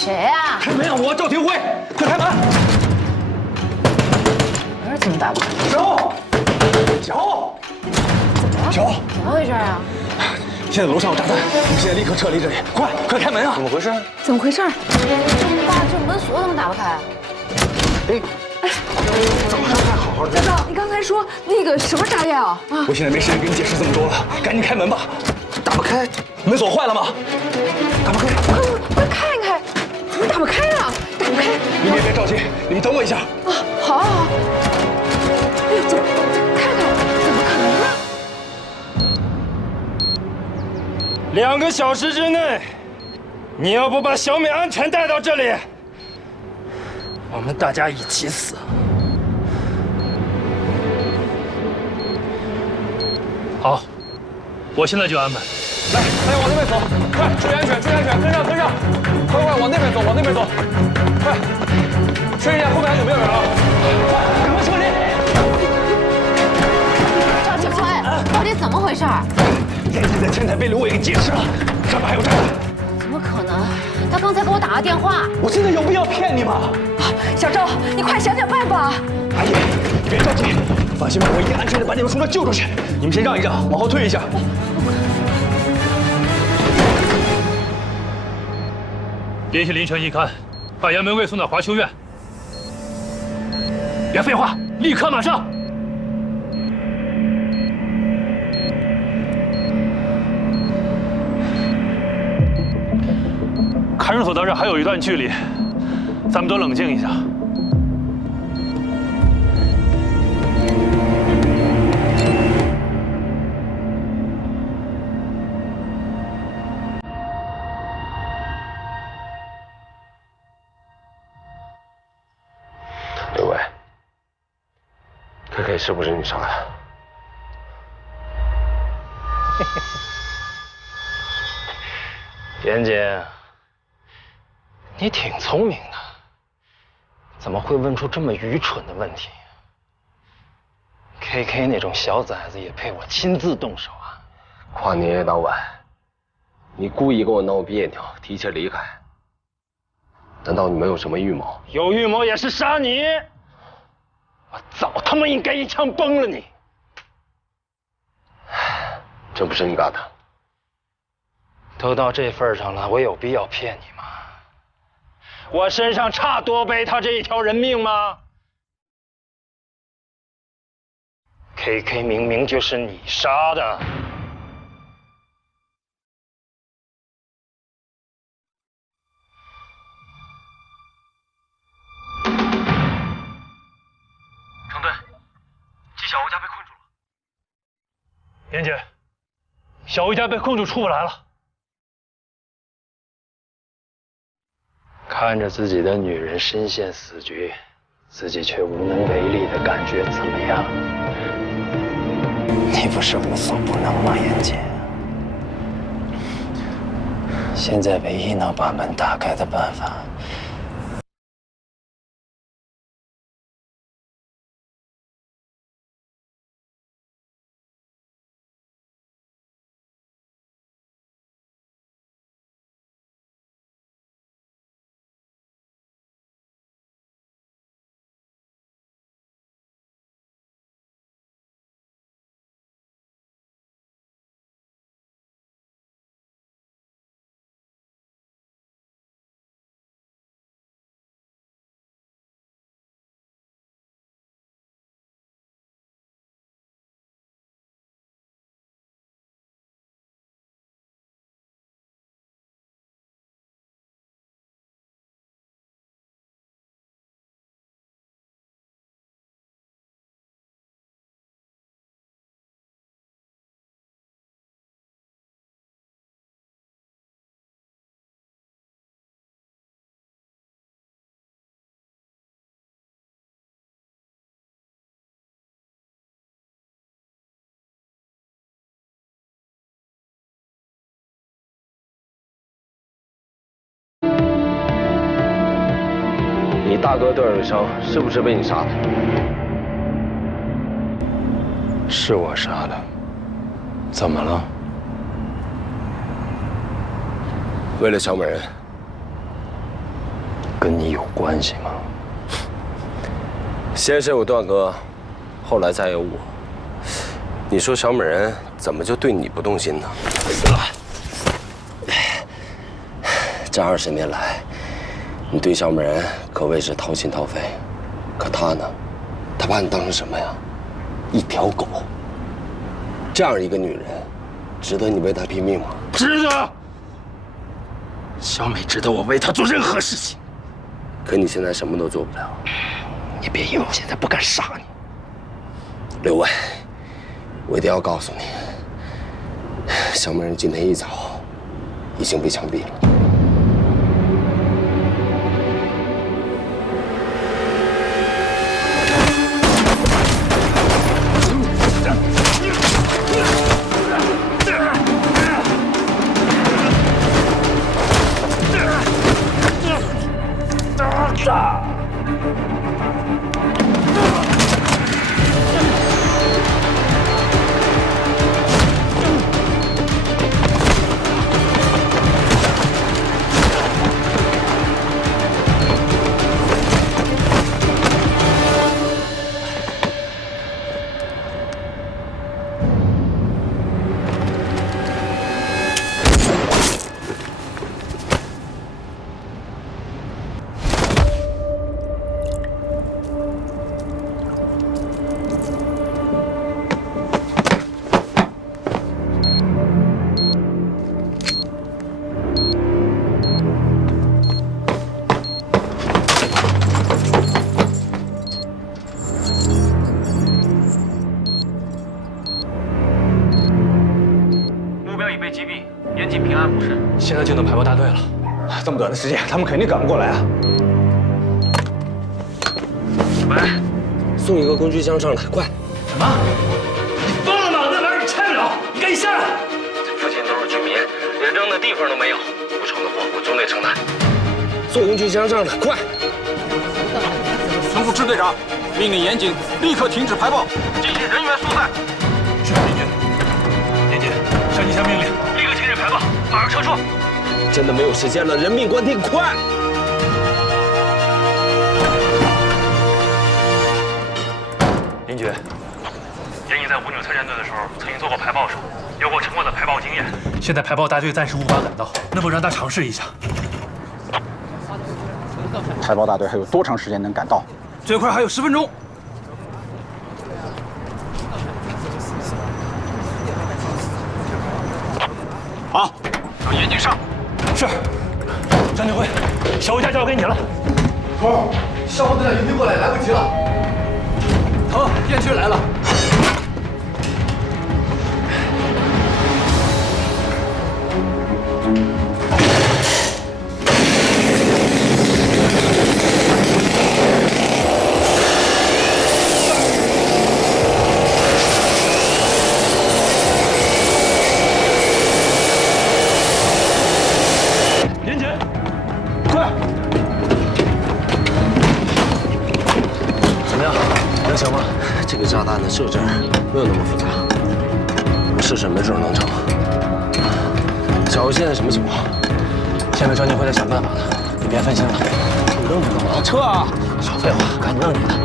谁呀？开门啊！我赵廷辉，快开门！门怎么打不开？小，小，怎么回事啊？现在楼上有炸弹，我们现在立刻撤离这里，快开门啊！怎么回事？怎么回事？爸，这门锁怎么打不开？哎，早上还好好的。小赵，你刚才说那个什么炸药啊？我现在没时间跟你解释这么多了，赶紧开门吧。打不开，门锁坏了吗？打不开，快看一看，怎么打不开啊？打不开！你们也别着急，你们等我一下。啊，好啊好。哎呦，怎么看看？怎么可能呢？2个小时之内，你要不把小美安全带到这里，我们大家一起死。好，我现在就安排。来，大家往那边走，快，注意安全，注意安全，跟上，快往那边走，快，确认一下后面还有没有人啊？快，赶快撤离！赵启辉，到底怎么回事？燕姐在前台被刘伟给劫持了，上面还有炸弹。怎么可能？他刚才给我打个电话。我现在有必要骗你吗？小赵，你快想想办法！阿姨，别着急，放心吧，我一定安全的把你们从这救出去。你们先让一让，往后退一下。联系林晨一看，把杨门卫送到华修院。别废话，立刻马上！看守所到这还有一段距离，咱们都冷静一下。刘伟，KK 是不是你杀的？严姐，你挺聪明的，怎么会问出这么愚蠢的问题？KK 那种小崽子也配我亲自动手啊？跨年夜当晚，你故意跟我闹别扭，提前离开，难道你没有什么预谋？有预谋也是杀你！我早他妈应该一枪崩了你！这不是你干的。都到这份上了，我有必要骗你吗？我身上差多背他这一条人命吗 ？KK 明明就是你杀的。程队，季小欧家被困住了。严姐，小欧家被困住，出不来了。看着自己的女人身陷死局，自己却无能为力的感觉怎么样？你不是无所不能吗，严姐？现在唯一能把门打开的办法，你大哥段永生是不是被你杀的？是我杀的，怎么了？为了小美人，跟你有关系吗？先是有段哥，后来再有我。你说小美人怎么就对你不动心呢？这20年来，你对小美人可谓是掏心掏肺，可她呢，她把你当成什么呀？一条狗。这样一个女人，值得你为她拼命吗？值得。小美值得我为她做任何事情。可你现在什么都做不了。你别以为我现在不敢杀你。刘伟，我一定要告诉你，小美人今天一早已经被枪毙了。现在就能排爆大队了，这么短的时间，他们肯定赶不过来啊！喂，送一个工具箱上来，快！什么？你疯了吗？那玩意儿你拆不了，你赶紧下来！这附近都是居民，连扔的地方都没有，不成的货我总得承担。送工具箱上来，快！吩咐支队长，命令严警立刻停止排爆，进行人员疏散。是林军，严姐，上级下命令，立刻停止排爆，马上撤出。真的没有时间了，人命关天，快！林局，严警在武警特战队的时候曾经做过排爆手，有过成功的排爆经验。现在排爆大队暂时无法赶到，能否让他尝试一下？排爆大队还有多长时间能赶到？最快还有10分钟。好，让严警上。是，张军辉，小武家交给你了。头，消防队长迎敌过来，来不及了。腾，电区来了。炸弹的设置没有那么复杂，我试试，没准能成。小欧现在什么情况？现在张军辉在想办法呢，你别分心了。你愣着干嘛？撤啊！少废话，赶紧让你的。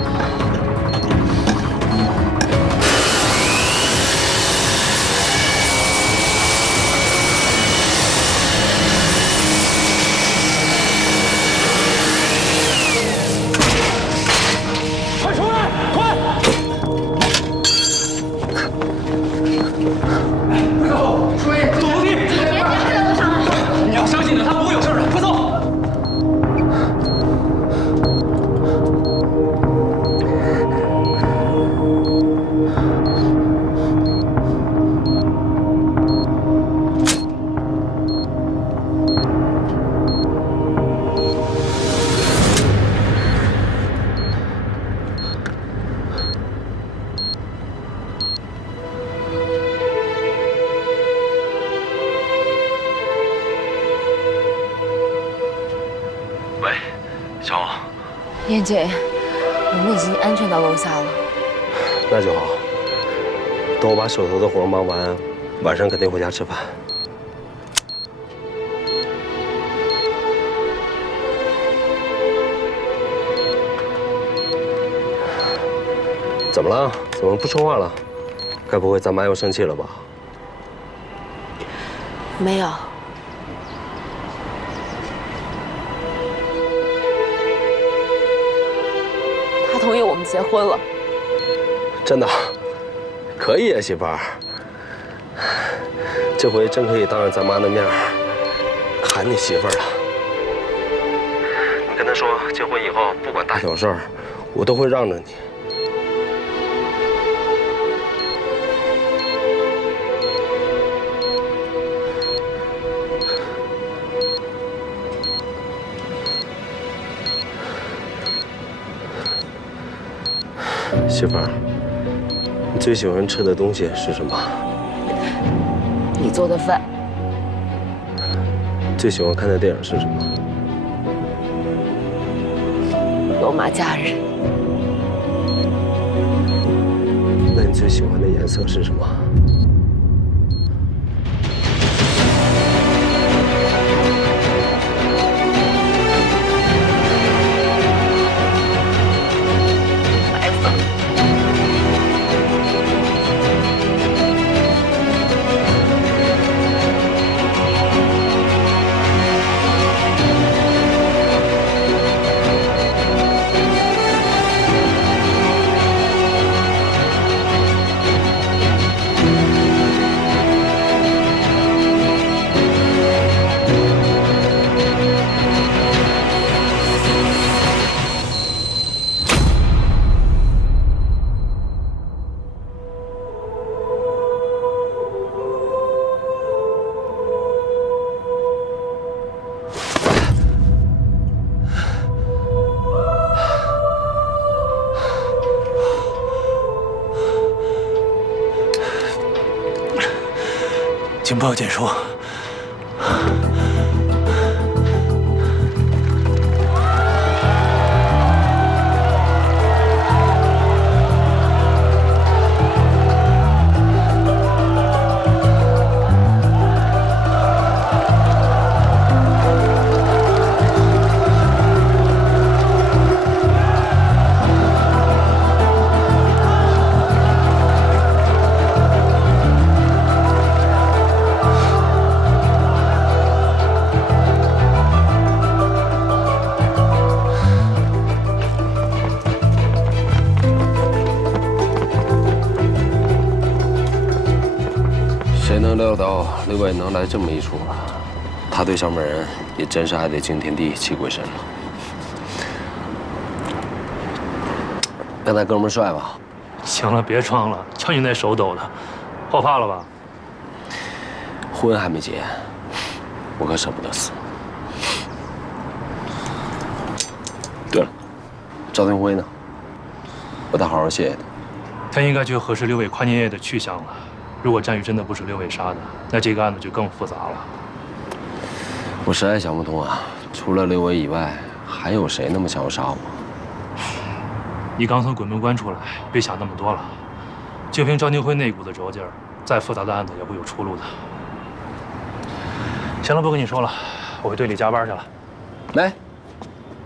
燕姐，我们已经安全到楼下了。那就好。等我把手头的活忙完，晚上肯定回家吃饭。怎么了？怎么不说话了？该不会咱妈又生气了吧？没有。他同意我们结婚了。真的？可以啊，媳妇儿。这回真可以当着咱妈的面喊你媳妇儿了。你跟她说，结婚以后不管大小事儿，我都会让着你。媳妇儿，你最喜欢吃的东西是什么？你做的饭。最喜欢看的电影是什么？罗马假日。那你最喜欢的颜色是什么？白色。情报简述。谁能料到刘伟能来这么一出啊？他对小美人也真是爱得惊天地泣鬼神了。刚才哥们帅吧？行了，别装了，瞧你那手抖的，后怕了吧？婚还没结，我可舍不得死。对了，赵天辉呢？我得好好谢谢他。他应该去核实刘伟跨年夜的去向了。如果战宇真的不是刘伟杀的，那这个案子就更复杂了。我实在想不通啊，除了刘伟以外，还有谁那么想要杀我？你刚从鬼门关出来，别想那么多了。就凭赵天辉那股子轴劲儿，再复杂的案子也会有出路的。行了，不跟你说了，我回队里加班去了。来，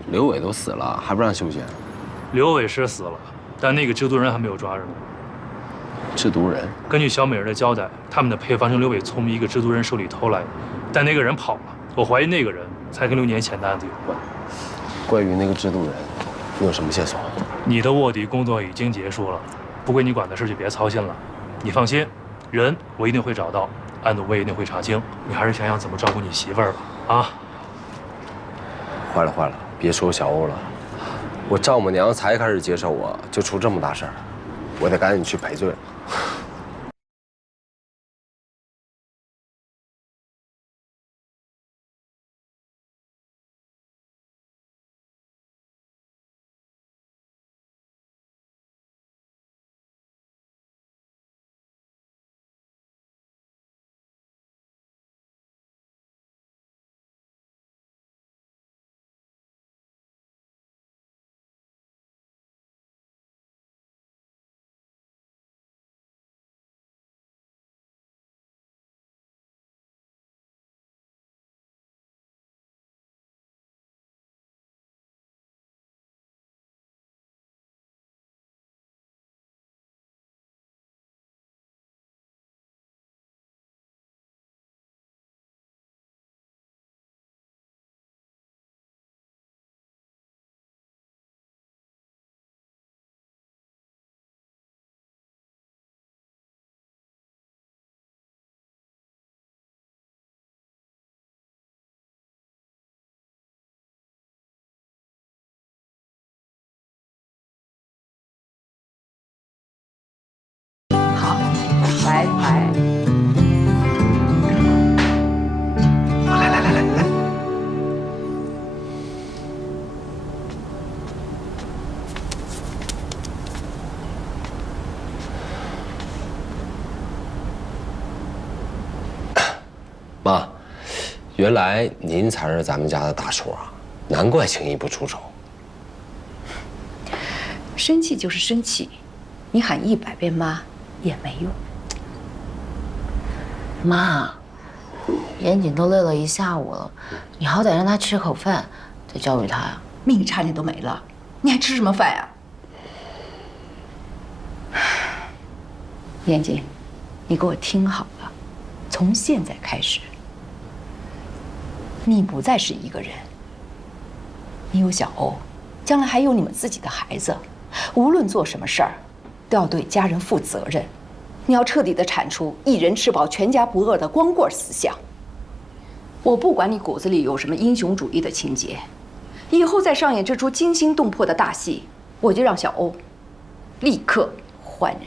刘伟都死了，还不让休息？刘伟是死了，但那个制毒人还没有抓着呢。制毒人？根据小美人的交代，他们的配方是刘伟从一个制毒人手里偷来的，但那个人跑了。我怀疑那个人才跟6年前的案子有关。关于那个制毒人，你有什么线索？你的卧底工作已经结束了，不归你管的事就别操心了。你放心，人我一定会找到，案子我也一定会查清。你还是想想怎么照顾你媳妇儿吧。啊！坏了坏了，别说小欧了，我丈母娘才开始接受我，就出这么大事儿，我得赶紧去赔罪了。牌牌。来，妈，原来您才是咱们家的大厨啊，难怪轻易不出手。生气就是生气，你喊100遍妈也没用。妈，严谨都累了一下午了，你好歹让他吃口饭，再教育他呀。命差点都没了，你还吃什么饭呀？严谨，你给我听好了，从现在开始，你不再是一个人，你有小欧，将来还有你们自己的孩子，无论做什么事儿，都要对家人负责任。你要彻底的铲除一人吃饱全家不饿的光棍思想。我不管你骨子里有什么英雄主义的情节，以后再上演这出惊心动魄的大戏，我就让小欧立刻换人。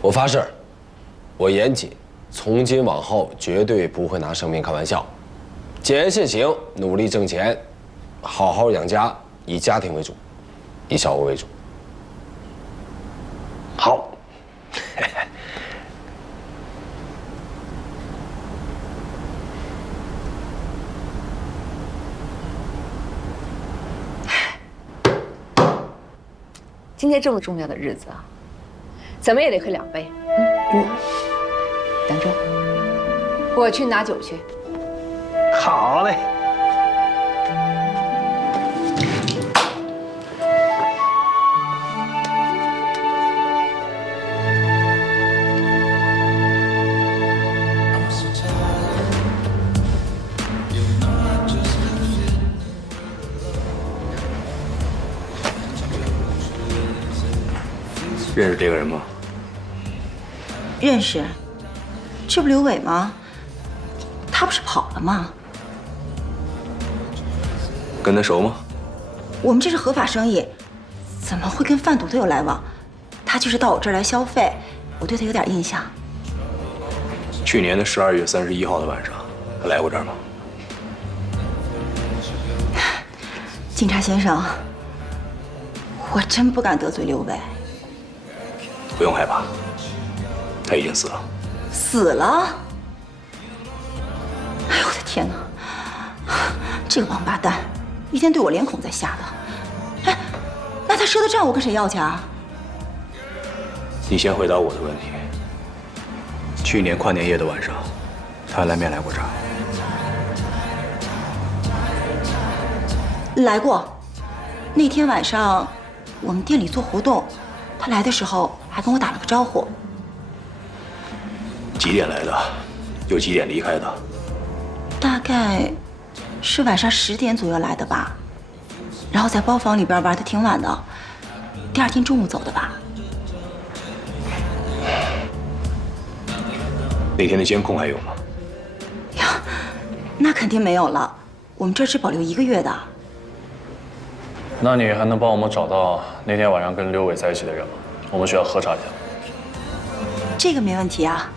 我发誓，我严谨，从今往后绝对不会拿生命开玩笑，谨言慎行，努力挣钱，好好养家，以家庭为主，以小欧为主。好。今天这么重要的日子啊，怎么也得喝2杯。等着，我去拿酒去。好嘞。认识这个人吗？认识，这不刘伟吗？他不是跑了吗？跟他熟吗？我们这是合法生意，怎么会跟贩毒的有来往？他就是到我这儿来消费，我对他有点印象。去年的12月31号的晚上，他来过这儿吗？警察先生，我真不敢得罪刘伟。不用害怕，他已经死了。死了？哎呦我的天哪！这个王八蛋，一天对我连孔在下的。哎，那他赊的账我跟谁要去啊？你先回答我的问题。去年跨年夜的晚上，他来没来过这儿？来过。那天晚上我们店里做活动，他来的时候还跟我打了个招呼。几点来的？又几点离开的？大概是晚上10点左右来的吧，然后在包房里边玩得挺晚的，第2天中午走的吧。那天的监控还有吗？呀，那肯定没有了，我们这只保留1个月的。那你还能帮我们找到那天晚上跟刘伟在一起的人吗？我们需要核查一下。这个没问题啊，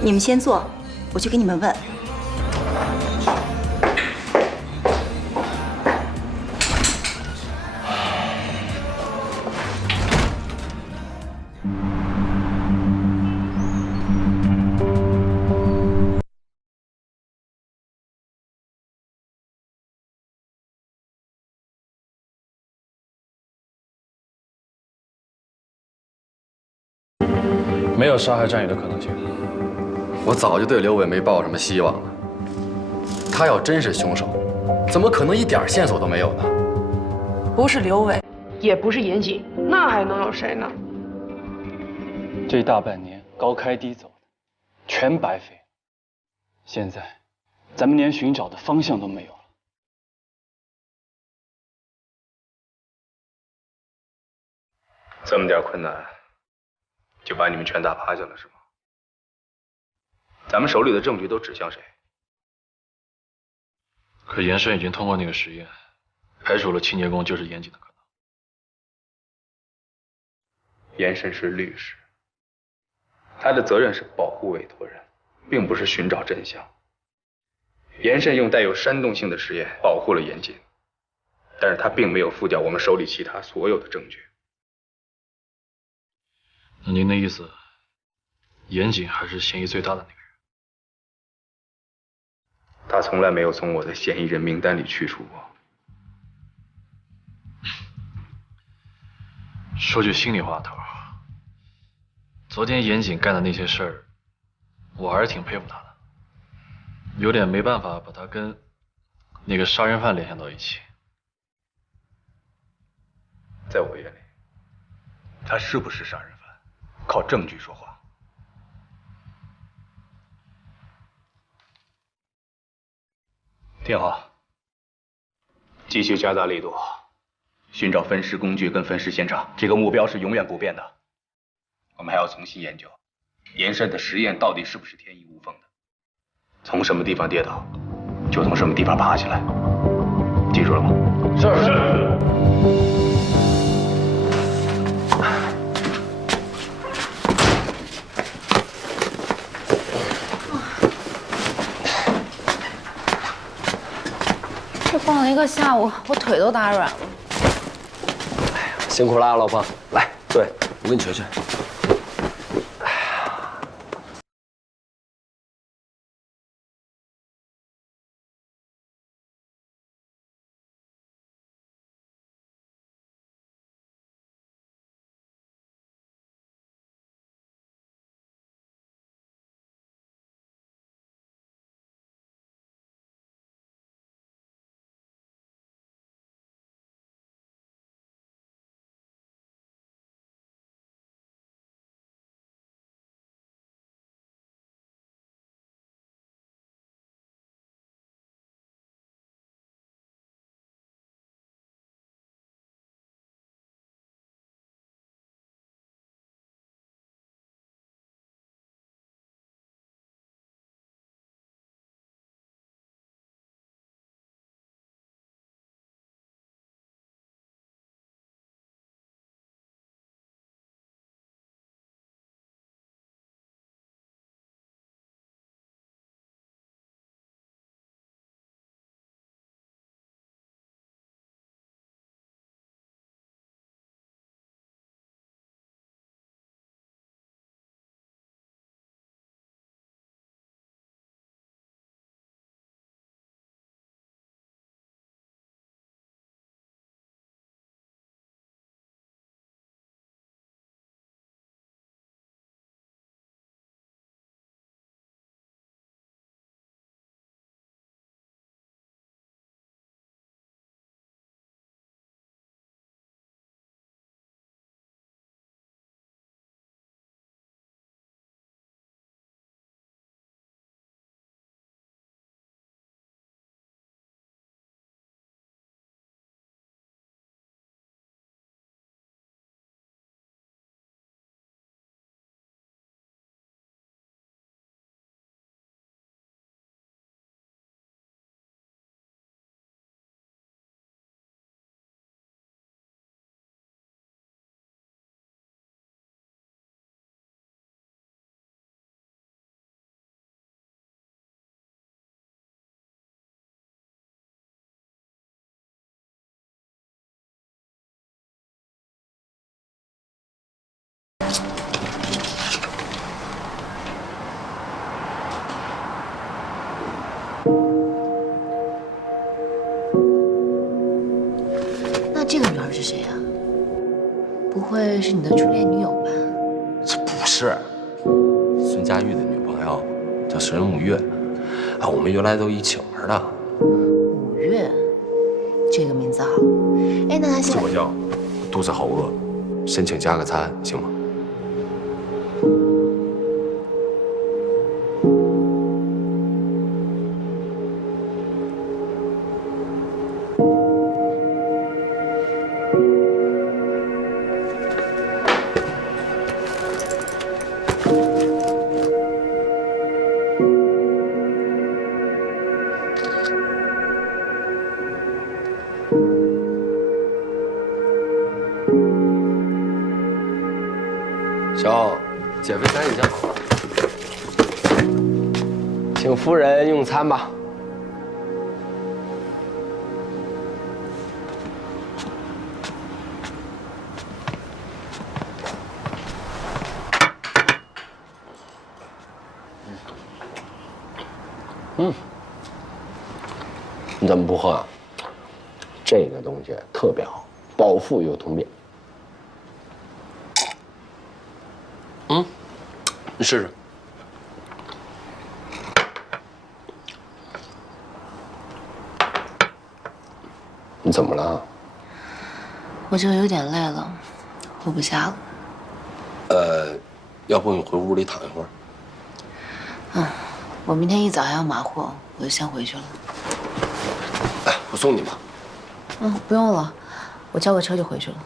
你们先坐，我去给你们问。没有杀害战宇的可能性。我早就对刘伟没抱什么希望了。他要真是凶手，怎么可能一点线索都没有呢？不是刘伟，也不是严谨，那还能有谁呢？这大半年高开低走的，全白费。现在，咱们连寻找的方向都没有了。这么点困难，就把你们全打趴下了是吗？咱们手里的证据都指向谁？可严生已经通过那个实验，排除了清洁工就是严谨的可能。严慎是律师，他的责任是保护委托人，并不是寻找真相。严慎用带有煽动性的实验保护了严谨，但是他并没有付掉我们手里其他所有的证据。那您的意思，严谨还是嫌疑最大的那个人？他从来没有从我的嫌疑人名单里去除过。说句心里话，头儿，昨天严谨干的那些事儿，我还是挺佩服他的，有点没办法把他跟那个杀人犯联想到一起。在我眼里，他是不是杀人犯，靠证据说话。听好，继续加大力度，寻找分尸工具跟分尸现场，这个目标是永远不变的。我们还要重新研究严慎的实验到底是不是天衣无缝的，从什么地方跌倒，就从什么地方爬起来。记住了吗？是。这逛了一个下午，我腿都打软了。辛苦了，老婆。来，对，我给你捶捶。那这个女孩是谁啊？不会是你的初恋女友吧？这不是孙佳玉的女朋友，叫沈五月。啊，我们原来都一起玩的。五月，这个名字好。哎，那她现在……自我叫，肚子好饿，申请加个餐，行吗？小，减肥餐已经好了，请夫人用餐吧。你怎么不喝啊？这个东西特别好，饱腹又通便。你试试。你怎么了？我就有点累了，喝不下了。要不你回屋里躺一会儿。我明天一早还要马货，我就先回去了。哎，我送你吧。不用了，我叫个车就回去了。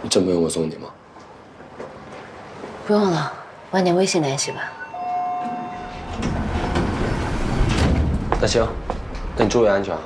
你真不用我送你吗？不用了，晚点微信联系吧。那行，那你注意安全啊。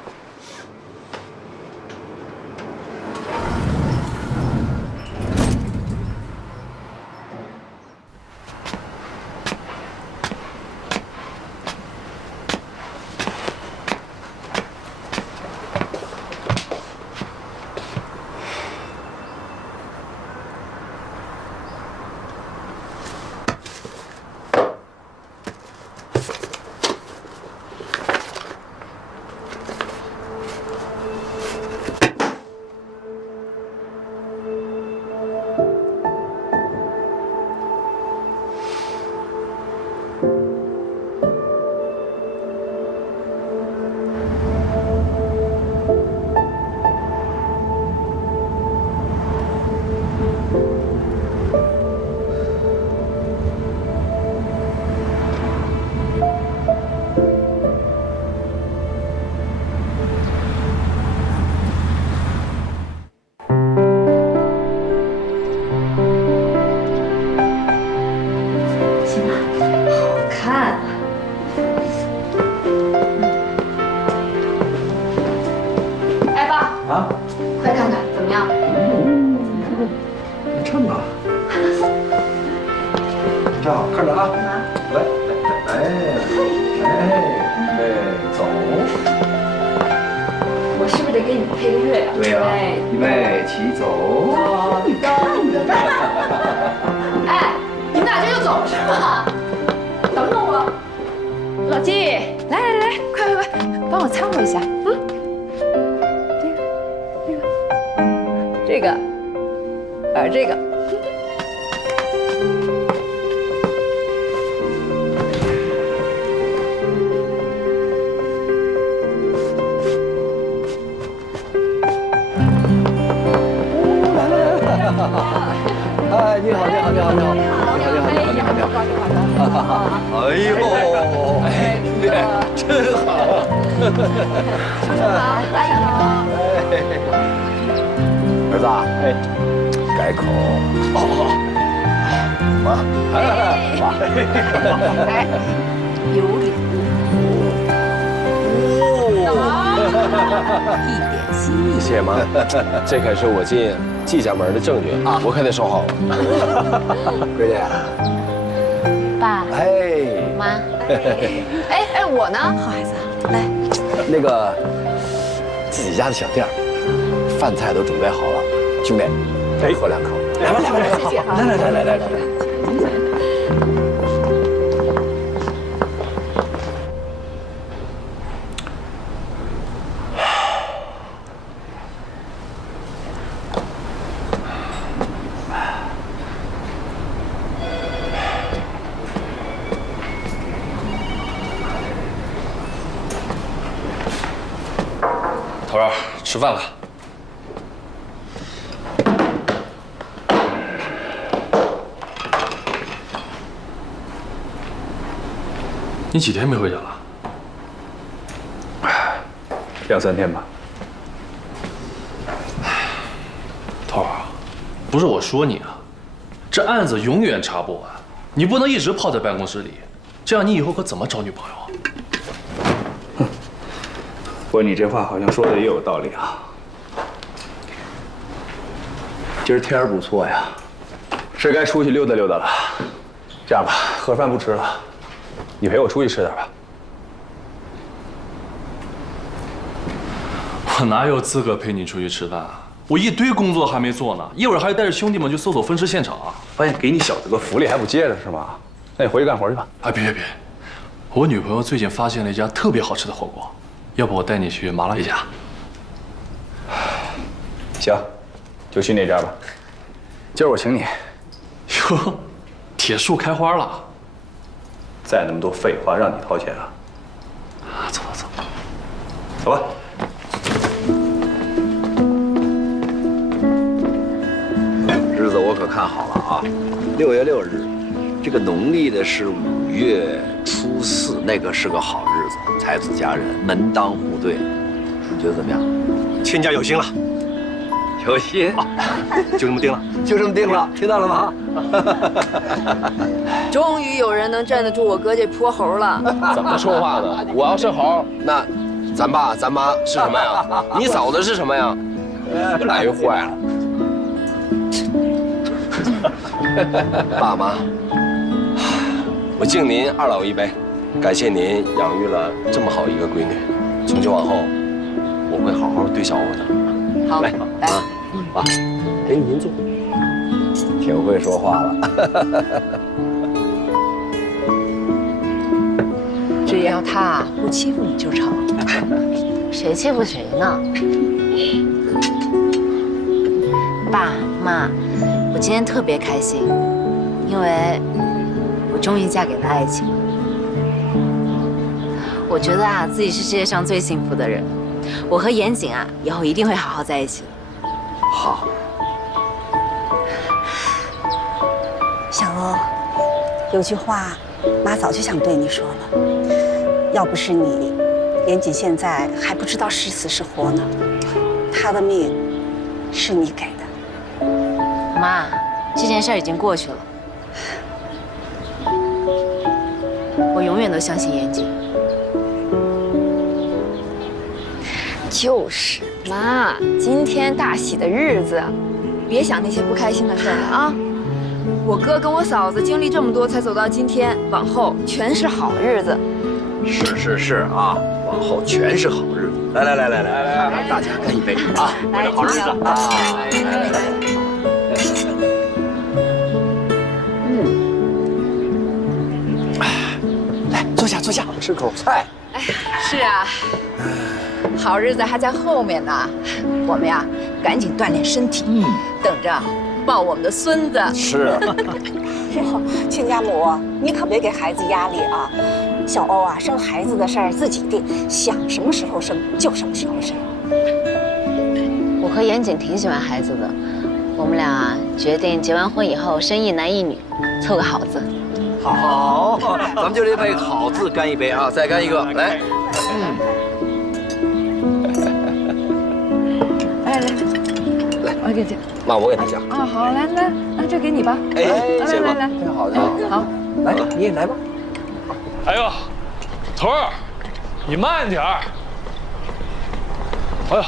谢妈，这可是我进季家门的证据啊，我可得收好了。闺女，爸，妈，我呢？好孩子，来，那个自己家的小店儿，饭菜都准备好了，兄弟，喝两口。来吧，谢谢哈，来。头儿，吃饭了。你几天没回家了？2、3天吧。头儿，不是我说你啊，这案子永远查不完，你不能一直泡在办公室里，这样你以后可怎么找女朋友啊？不过你这话好像说的也有道理啊。今儿天儿不错呀，是该出去溜达溜达了。这样吧，盒饭不吃了，你陪我出去吃点吧。我哪有资格陪你出去吃饭啊？我一堆工作还没做呢，一会儿还得带着兄弟们去搜索分尸现场啊。发现给你小子个福利还不接着是吗？那你回去干活去吧。哎，别，我女朋友最近发现了一家特别好吃的火锅，要不我带你去麻辣一家？行，就去那家吧。今儿我请你。哟，铁树开花了。再那么多废话，让你掏钱啊？走，走吧。日子我可看好了啊，6月6日，这个农历的是5月初4，那个是个好日子，才子佳人，门当户对，你觉得怎么样？亲家有心了，有心，就这么定了，就这么定了，听到了吗？终于有人能镇得住我哥这泼猴了。怎么说话呢？我要是猴，那咱爸咱妈是什么呀？你嫂子是什么呀？越来越坏了。爸妈，我敬您2老一杯，感谢您养育了这么好一个闺女。从今往后，我会好好对小欧的。好，来，爸，给您坐。挺会说话了。只要他不欺负你就成。谁欺负谁呢？爸妈，我今天特别开心，因为我终于嫁给了爱情。我觉得啊，自己是世界上最幸福的人。我和严谨啊，以后一定会好好在一起的。好。小欧，有句话，妈早就想对你说了，要不是你，严谨现在还不知道是死是活呢。他的命是你给的。妈，这件事儿已经过去了，我永远都相信严谨。就是妈，今天大喜的日子，别想那些不开心的事儿了啊！我哥跟我嫂子经历这么多才走到今天，往后全是好日子。是啊，往后全是好日子。来，大家干一杯啊！为了好日子啊！来，坐下，吃口菜。哎，是啊，好日子还在后面呢。我们呀，赶紧锻炼身体，等着抱我们的孙子。是。亲家母，你可别给孩子压力啊。小欧啊，生孩子的事儿自己定，想什么时候生就什么时候生。我和严谨挺喜欢孩子的，我们俩决定结完婚以后生1男1女，凑个好字。好，咱们就这杯好字干一杯啊！再干一个，来。来，我给这。妈，我给他夹。啊，好，来，那这给你吧。哎，来，挺好的。好，来，你也来吧。哎呦，头儿，你慢点儿。哎呦，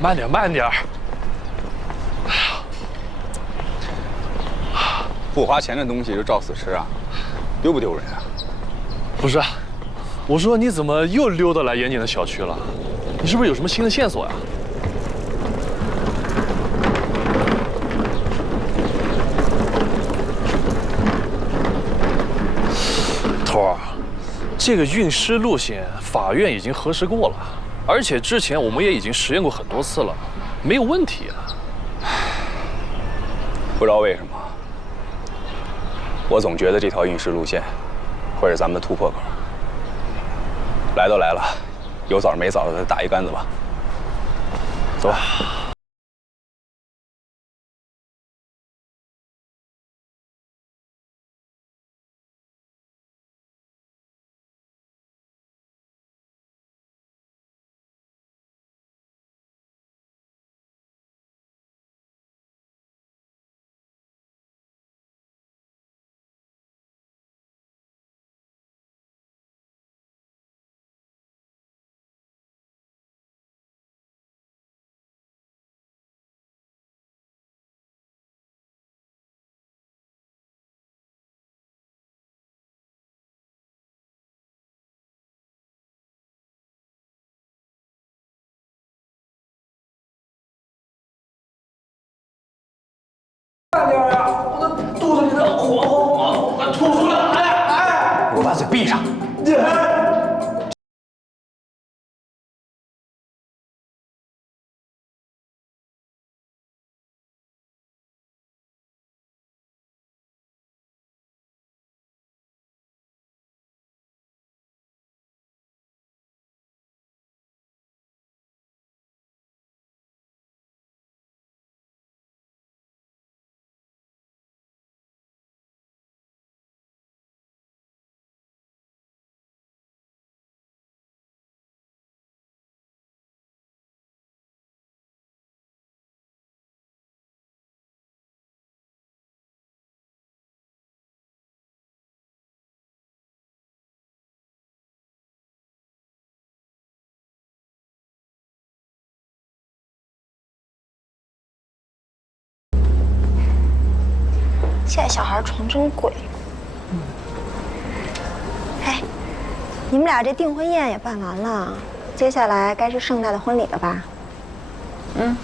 慢点。哎呀，不花钱的东西就照死吃啊，丢不丢人啊？不是，我说你怎么又溜达来严谨的小区了？你是不是有什么新的线索呀？头儿，这个运尸路线法院已经核实过了，而且之前我们也已经实验过很多次了，没有问题啊。不知道为什么，我总觉得这条运尸路线会是咱们的突破口。来都来了，有枣没枣的打一竿子吧。走吧。慢点呀！我的肚子里头火红红，快吐出来！哎，给我把嘴闭上！现在小孩床真贵。哎，你们俩这订婚宴也办完了，接下来该是盛大的婚礼了吧？嗯。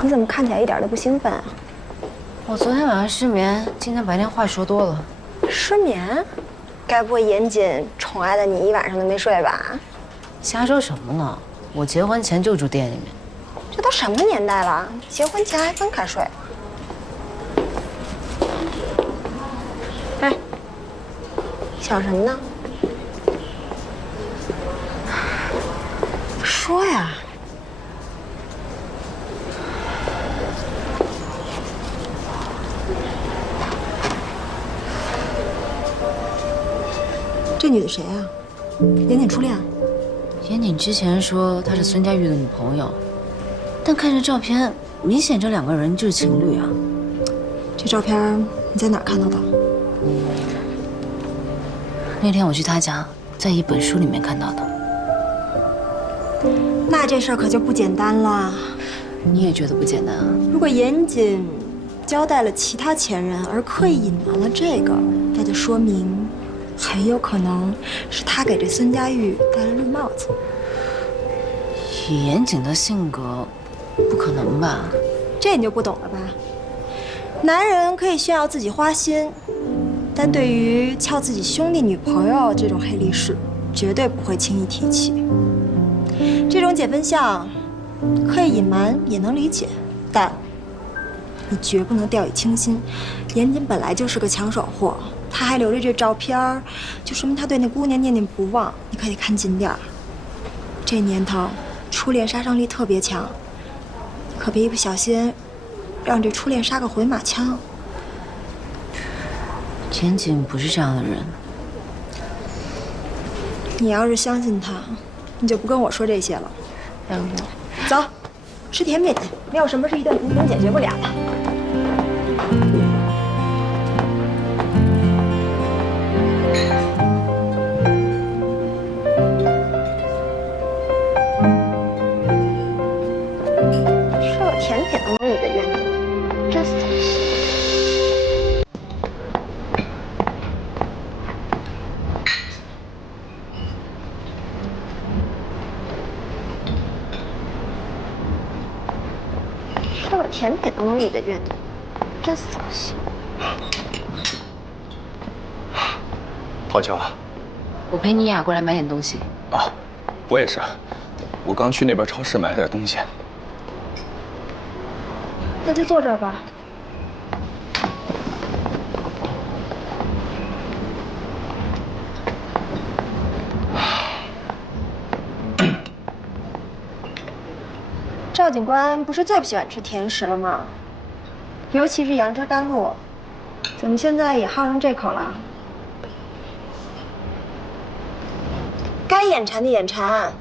你怎么看起来一点都不兴奋啊？我昨天晚上失眠，今天白天话说多了。失眠？该不会严谨宠爱的你一晚上都没睡吧？瞎说什么呢？我结婚前就住店里面。这都什么年代了？结婚前还分开睡？哎，想什么呢？说呀！这女的谁啊？严谨初恋？严谨之前说她是孙佳玉的女朋友。但看这照片，明显这两个人就是情侣啊。这照片你在哪儿看到的？那天我去他家，在一本书里面看到的。那这事儿可就不简单了。你也觉得不简单啊？如果严谨交代了其他前任，而刻意隐瞒了这个，那就说明很有可能是他给这孙佳玉戴了绿帽子。以严谨的性格，不可能吧？这你就不懂了吧？男人可以炫耀自己花心，但对于撬自己兄弟女朋友这种黑历史，绝对不会轻易提起。这种减分项，刻意隐瞒也能理解，但你绝不能掉以轻心。严谨本来就是个抢手货，他还留着这照片，就说明他对那姑娘念念不忘。你可得看紧点儿。这年头，初恋杀伤力特别强，可别一不小心让这初恋杀个回马枪。严谨不是这样的人。你要是相信他，你就不跟我说这些了。走，吃甜品去。没有什么是一顿评评解决不了的。吃了甜品都能你的愿望，真扫兴。吃了甜品都能你的愿望，真扫兴。好巧啊！我陪你雅过来买点东西。啊，我也是。我刚去那边超市买了点东西。那就坐这儿吧。赵警官不是最不喜欢吃甜食了吗？尤其是杨枝甘露，怎么现在也好上这口了？该眼馋的眼馋，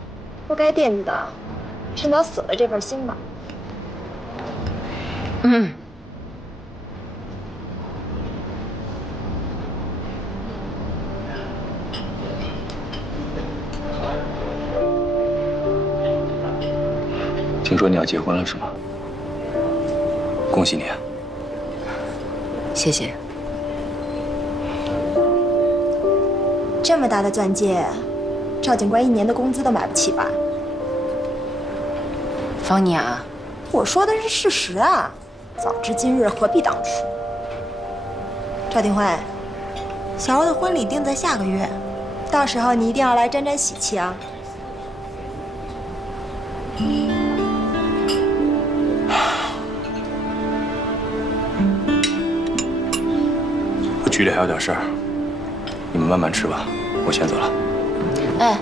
不该惦记的，趁早死了这份心吧。嗯。听说你要结婚了是吗？恭喜你啊！谢谢。这么大的钻戒，赵警官1年的工资都买不起吧？方妮雅，我说的是事实啊，早知今日何必当初。赵廷辉，小欧的婚礼定在下个月，到时候你一定要来沾沾喜气啊。我局里还有点事儿，你们慢慢吃吧，我先走了。哎，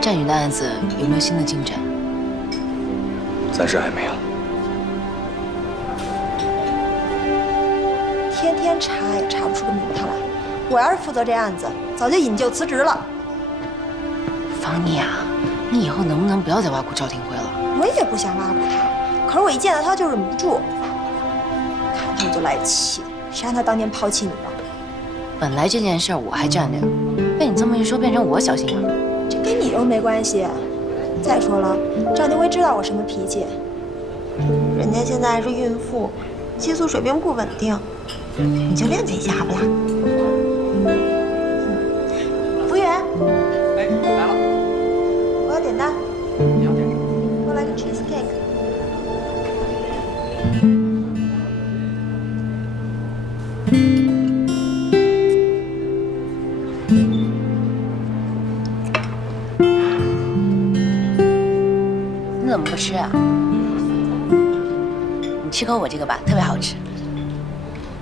战宇的案子有没有新的进展？暂时还没有。天天查也查不出个名堂来。我要是负责这案子，早就引咎辞职了。方妮啊，你以后能不能不要再挖苦赵廷辉了？我也不想挖苦他，可是我一见到他就忍不住，看他我就来气。谁让他当年抛弃你了？本来这件事我还站着，被你这么一说，变成我小心眼了。这跟你又没关系。再说了，赵廷辉知道我什么脾气，人家现在还是孕妇，激素水平不稳定，你就谅解一下好不啦？服务员，哎，来了，我要点单。你要点什么？给我来个 cheese cake。你怎么不吃啊？你吃口我这个吧，特别好吃。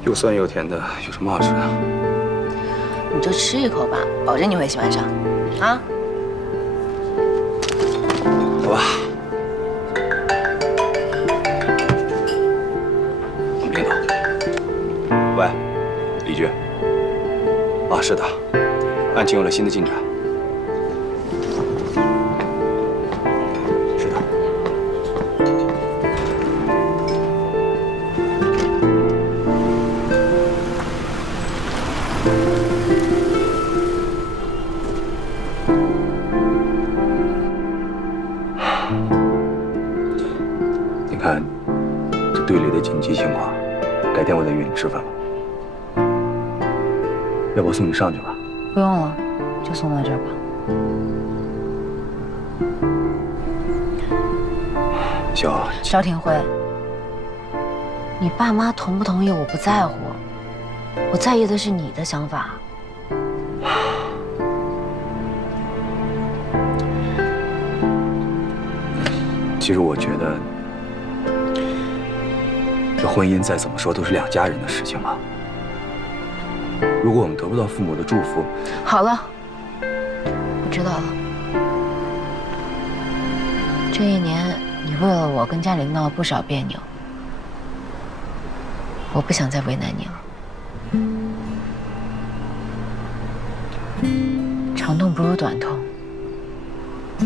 又酸又甜的，有什么好吃的？你就吃一口吧，保证你会喜欢上。啊？走吧。领导。喂，李局。啊，是的，案情有了新的进展。是的。你看，这队里的紧急情况，改天我再约你吃饭吧。要不我送你上去吧？不用了，就送到这儿吧。小欧，赵廷辉，你爸妈同不同意我不在乎，我在意的是你的想法。其实我觉得，这婚姻再怎么说都是两家人的事情嘛。如果我们得不到父母的祝福，好了，我知道了。这一年，你为了我跟家里闹了不少别扭，我不想再为难你了。长痛不如短痛，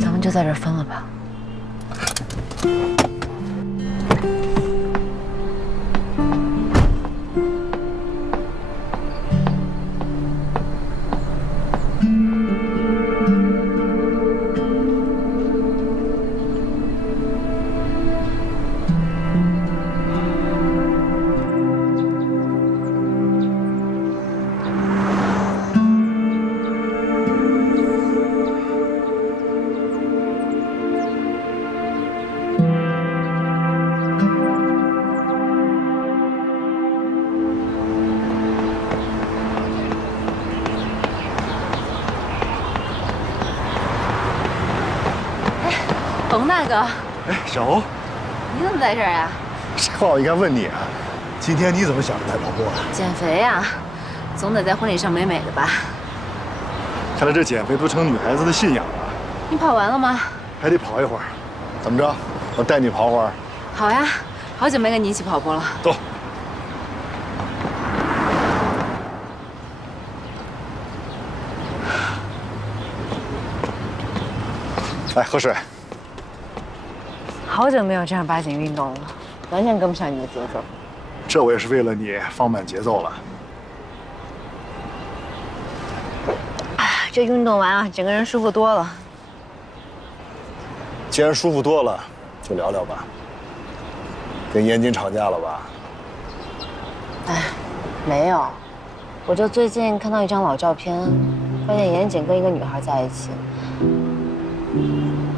咱们就在这儿分了吧。冯大哥，哎，小欧，你怎么在这儿呀？这话我应该问你啊。今天你怎么想着来跑步啊？减肥呀，总得在婚礼上美美的吧？看来这减肥都成女孩子的信仰了。你跑完了吗？还得跑一会儿。怎么着？我带你跑会儿。好呀，好久没跟你一起跑步了。走。来，喝水。好久没有正儿八经运动了，完全跟不上你的节奏。这我也是为了你放慢节奏了。这运动完啊，整个人舒服多了。既然舒服多了，就聊聊吧。跟严谨吵架了吧？哎，没有，我就最近看到一张老照片，发现严谨跟一个女孩在一起。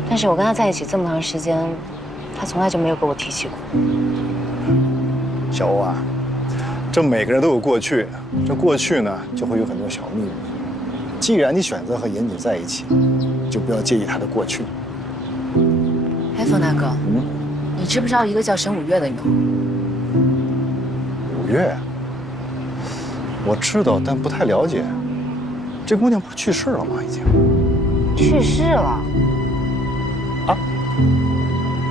但是我跟他在一起这么长时间，他从来就没有跟我提起过。小欧啊，这每个人都有过去，这过去呢就会有很多小秘密。既然你选择和严谨在一起，就不要介意他的过去。哎，冯大哥，你知不知道一个叫沈五月的女孩？五月，我知道，但不太了解。这姑娘不是去世了吗？已经去世了。啊？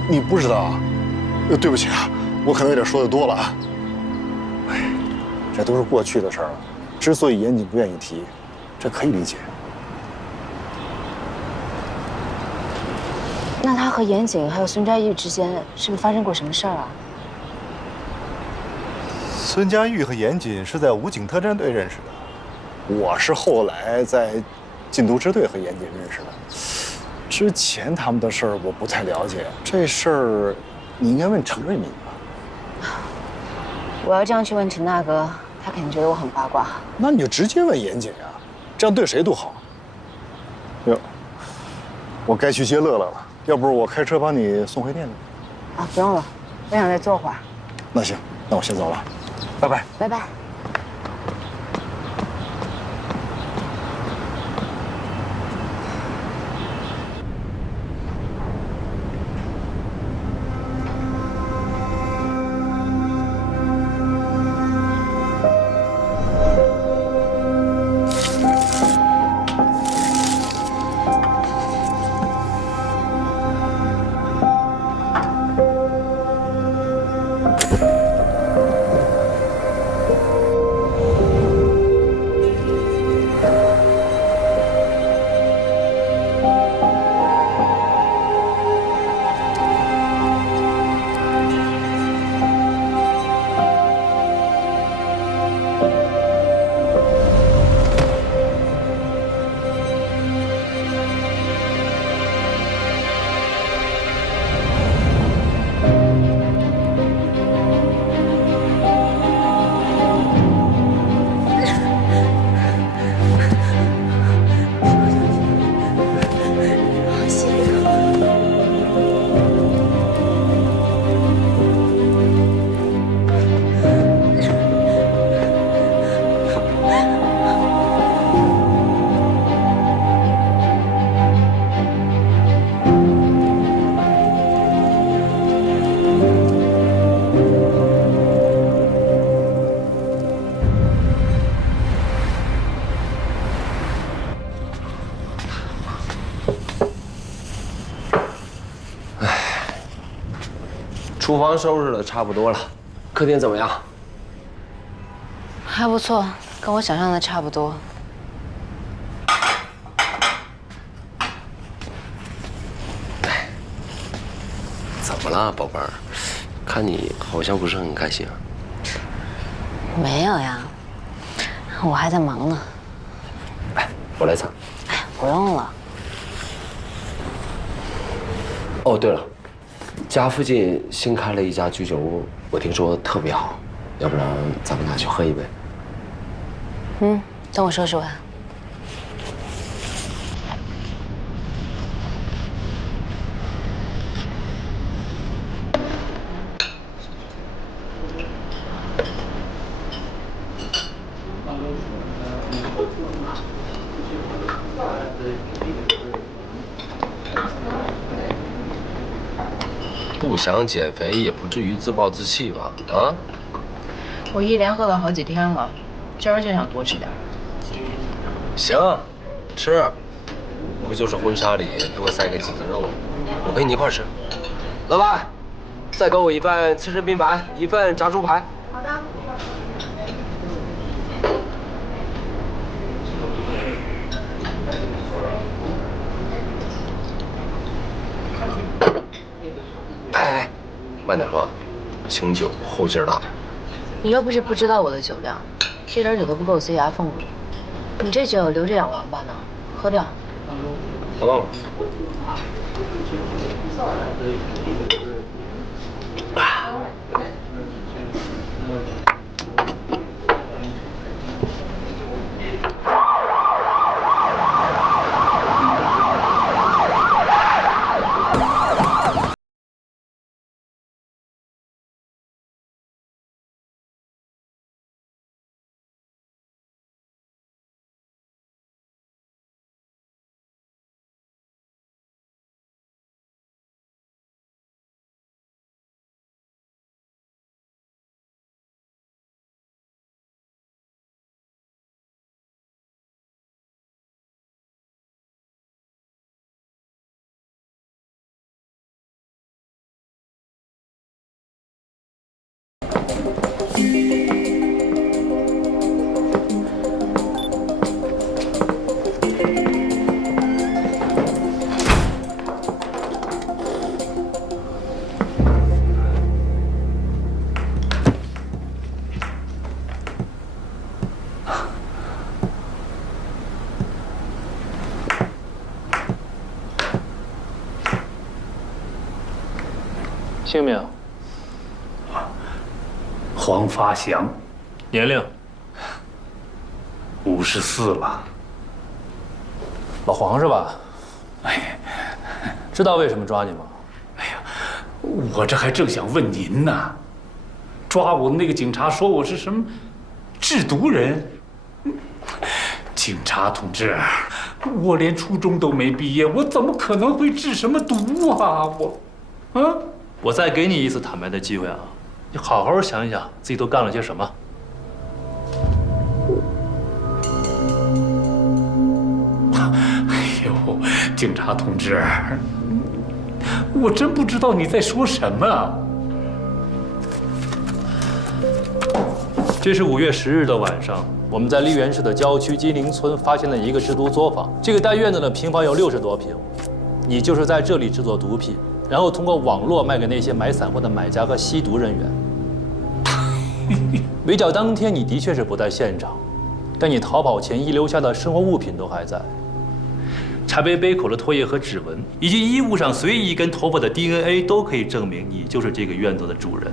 你不知道啊？对不起啊，我可能有点说的多了啊。哎，这都是过去的事儿了。之所以严谨不愿意提，这可以理解。那他和严谨还有孙佳玉之间是不是发生过什么事儿啊？孙佳玉和严谨是在武警特战队认识的，我是后来在禁毒支队和严谨认识的。之前他们的事儿我不太了解，这事儿你应该问程瑞敏吧。我要这样去问陈大哥，他肯定觉得我很八卦。那你就直接问严谨啊，这样对谁都好。哟，我该去接乐乐了，要不我开车把你送回店里。啊，不用了，我想再坐会儿。那行，那我先走了，拜拜。拜拜。厨房收拾的差不多了，客厅怎么样？还不错，跟我想象的差不多。怎么了，宝贝儿？看你好像不是很开心啊。没有呀，我还在忙呢。来，我来擦。哎，不用了。哦，对了，家附近新开了一家居酒屋，我听说特别好，要不然咱们俩去喝一杯？等我收拾完。不想减肥也不至于自暴自弃吧？啊？我一连喝了好几天了，今儿就想多吃点。行，吃，不就是婚纱里多塞个几个肉？我陪你一块吃。老板，再给我一份刺身拼盘，一份炸猪排。好的。哎，慢点喝，清酒后劲儿大。你又不是不知道我的酒量，这点酒都不够塞牙缝里。你这酒留着养王八呢，喝掉。哦。姓名？黄发祥，年龄54了。老黄是吧？哎，知道为什么抓你吗？我这还正想问您呢。抓我的那个警察说我是什么制毒人。警察同志，我连初中都没毕业，我怎么可能会制什么毒啊？我再给你一次坦白的机会啊，你好好想一想自己都干了些什么。哎呦，警察同志，我真不知道你在说什么。这是5月10日的晚上，我们在溧源市的郊区金陵村发现了一个制毒作坊。这个带院子的平方有60多平，你就是在这里制作毒品，然后通过网络卖给那些买散货的买家和吸毒人员。围剿当天你的确是不在现场，但你逃跑前遗留下的生活物品都还在。茶杯杯口的唾液和指纹，以及衣物上随意一根头发的 DNA 都可以证明你就是这个院子的主人。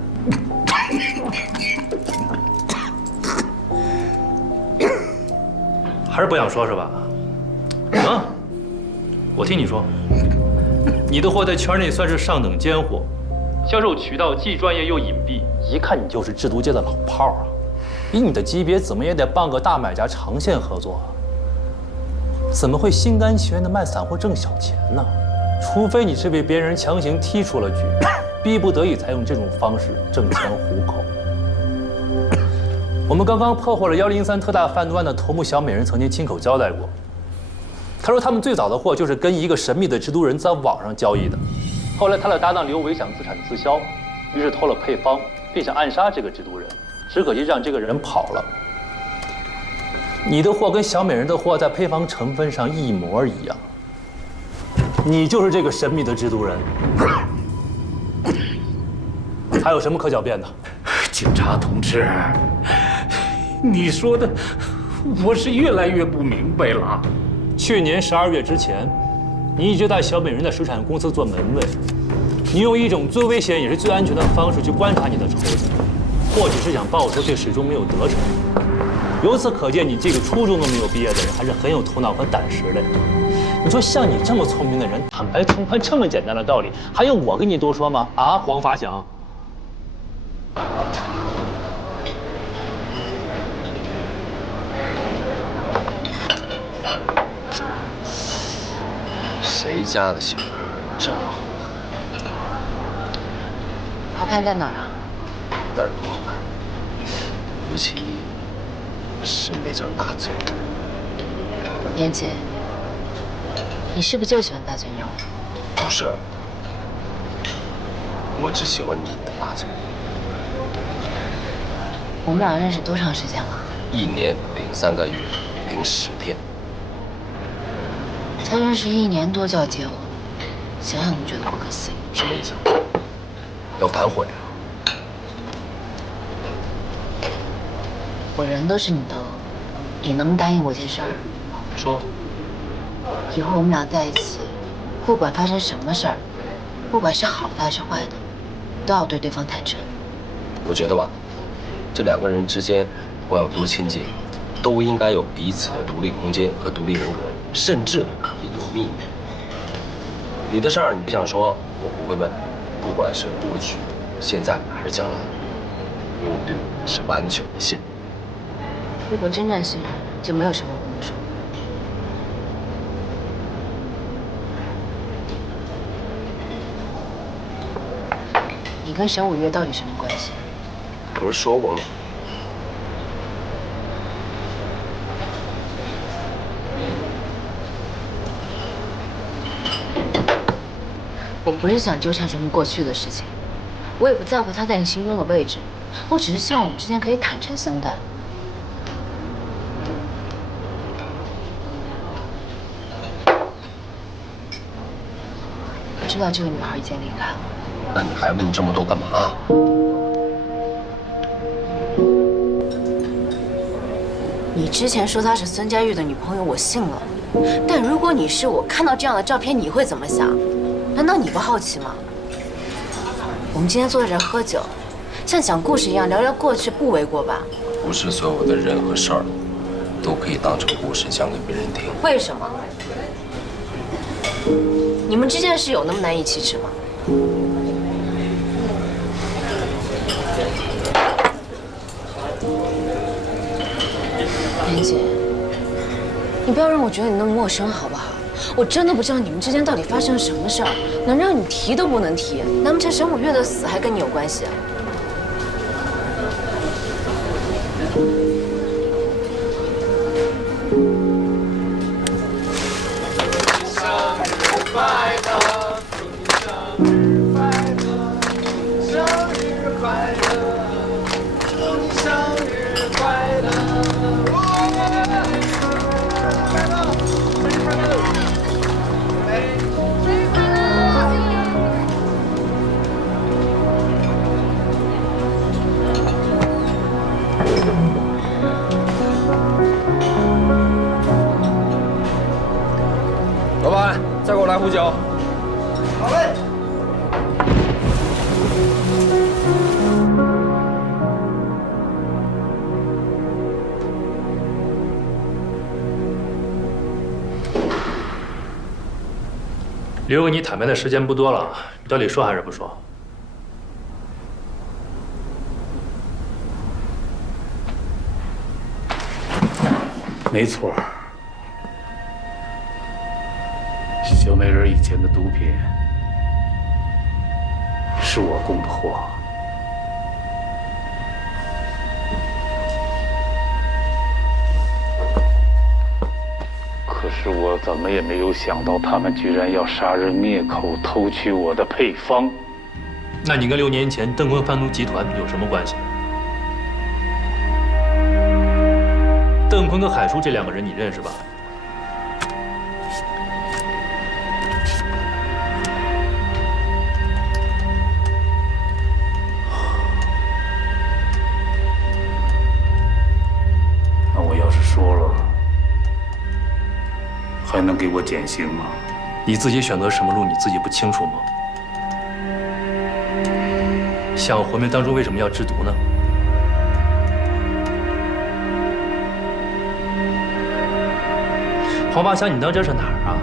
还是不想说是吧？啊，我听你说，你的货在圈内算是上等尖货，销售渠道既专业又隐蔽，一看你就是制毒界的老炮啊！以你的级别，怎么也得傍个大买家长线合作啊！怎么会心甘情愿的卖散货挣小钱呢？除非你是被别人强行踢出了局，逼不得已才用这种方式挣钱糊口。我们刚刚破获了103特大贩毒案的头目小美人曾经亲口交代过，他说他们最早的货就是跟一个神秘的制毒人在网上交易的，后来他的搭档刘伟想自产自销，于是偷了配方，并想暗杀这个制毒人，只可惜让这个人跑了。你的货跟小美人的货在配方成分上一模一样，你就是这个神秘的制毒人。还有什么可狡辩的？警察同志，你说的我是越来越不明白了。去年12月之前，你一直在小美人的水产公司做门卫，你用一种最危险也是最安全的方式去观察你的仇人，或许是想报仇，却始终没有得逞。由此可见，你这个初中都没有毕业的人还是很有头脑和胆识的。你说像你这么聪明的人，坦白从宽这么简单的道理，还用我跟你多说吗？啊，黄发祥。谁家的小孩这好？好看在哪儿啊？哪儿都好看，尤其是那张大嘴。妍姐，你是不是就喜欢大嘴妞？不是，我只喜欢你的大嘴。我们俩认识多长时间了？1年零3个月零10天。才认识1年多就要结婚，想想都觉得不可思议。什么意思？要反悔啊？我人都是你的了，你能答应我件事儿？说。以后我们俩在一起，不管发生什么事儿，不管是好的还是坏的，都要对对方坦诚。我觉得吧，这2个人之间，不管有多亲近，都应该有彼此的独立空间和独立人格，甚至有秘密。你的事儿你不想说，我不会问，不管是过去、现在还是将来，我对你是完全的信任。如果真正信任，就没有什么不能说。你跟沈五月到底什么关系？不是说过吗？我不是想纠缠什么过去的事情，我也不在乎他在你心中的位置。我只是希望我们之间可以坦诚相待。我知道这个女孩已经离开了。那你还问这么多干嘛？你之前说她是孙佳玉的女朋友，我信了。但如果你是我，看到这样的照片，你会怎么想？难道你不好奇吗？我们今天坐在这儿喝酒，像讲故事一样聊聊过去，不为过吧？不是所有的人和事儿都可以当成故事讲给别人听。为什么？你们之间是有那么难以启齿吗？妍姐，你不要让我觉得你那么陌生好不好？我真的不知道你们之间到底发生了什么事儿，能让你提都不能提。难不成沈五月的死还跟你有关系啊？老板，再给我来壶酒。好嘞。留给你坦白的时间不多了，你到底说还是不说？没错。小美人以前的毒品是我供的货，可是我怎么也没有想到，他们居然要杀人灭口，偷取我的配方。那你跟6年前邓坤贩毒集团有什么关系？邓坤跟海叔这2个人你认识吧？说了，还能给我减刑吗？你自己选择什么路，你自己不清楚吗？想活命当初为什么要制毒呢？黄八香，你当这是哪儿啊？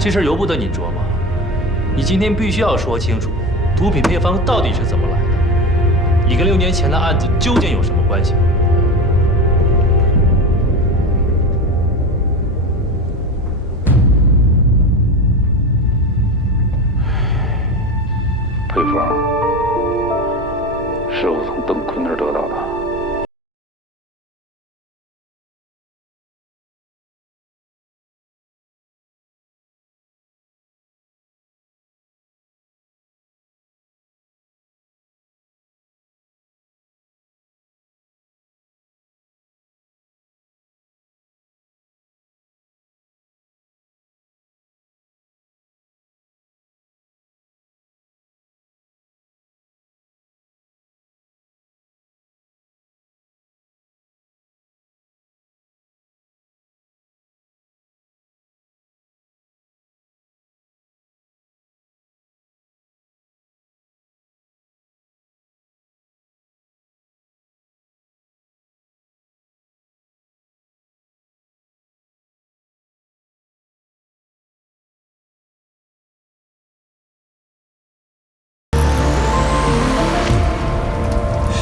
这事由不得你琢磨，你今天必须要说清楚，毒品配方到底是怎么来的？你跟6年前的案子究竟有什么关系？配方是我从邓坤那儿得到的。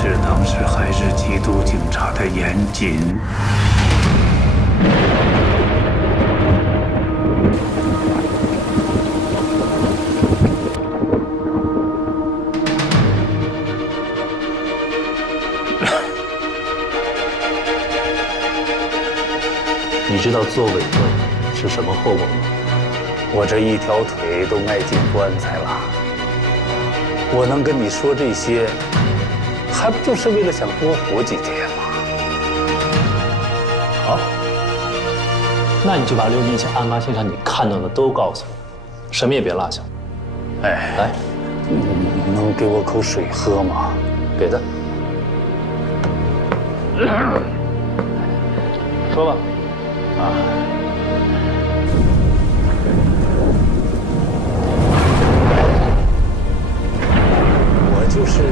是当时还是缉毒警察的严谨。你知道做伪证是什么后果吗？我这一条腿都迈进棺材了，我能跟你说这些，还不就是为了想多活几天吗？好，那你就把6年前案发现场你看到的都告诉我，什么也别落下。哎，来，能给我口水喝吗？给的。说吧。啊。我就是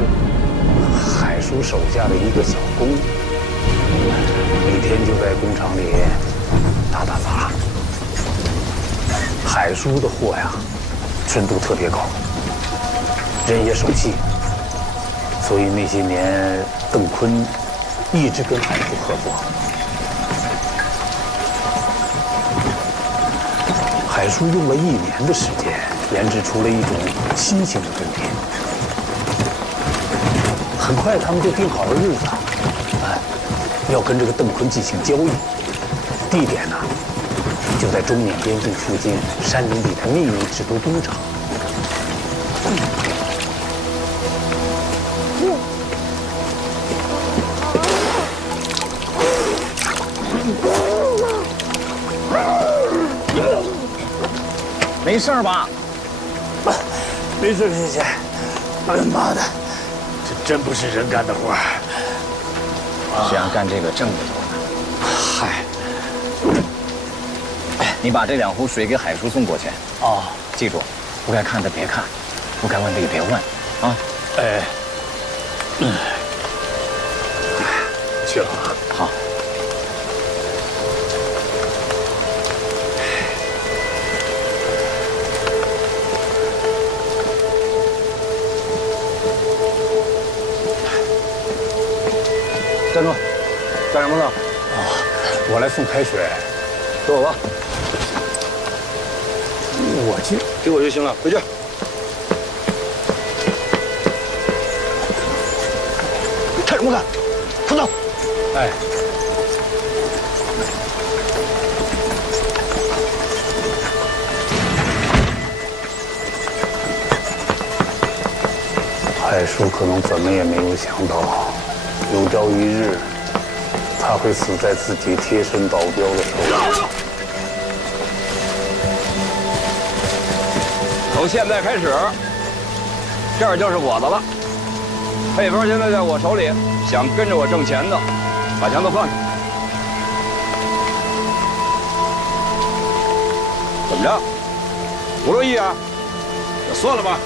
海叔手下的一个小工，每天就在工厂里打杂。海叔的货呀，纯度特别高，人也手细，所以那些年邓坤一直跟海叔合作。海叔用了1年的时间，研制出了一种新型的毒品。很快，他们就定好了日子，要跟这个邓坤进行交易。地点呢，就在中缅边境附近山林里的秘密制毒工厂。没事吧？没事，谢谢。哎呀妈的，这真不是人干的活儿。谁让干这个挣得多呢？嗨，你把这2壶水给海叔送过去。哦，记住，不该看的别看，不该问的也别问，啊。哎，去了。好。站住！干什么呢？我来送开水。给我吧。我去，给我就行了，回去。看什么看？快走！哎。海叔可能怎么也没有想到，有朝一日，他会死在自己贴身保镖的手里。从现在开始，这儿就是我的了。配方现在在我手里，想跟着我挣钱的，把枪都放下。怎么着？不乐意啊？那算了吧。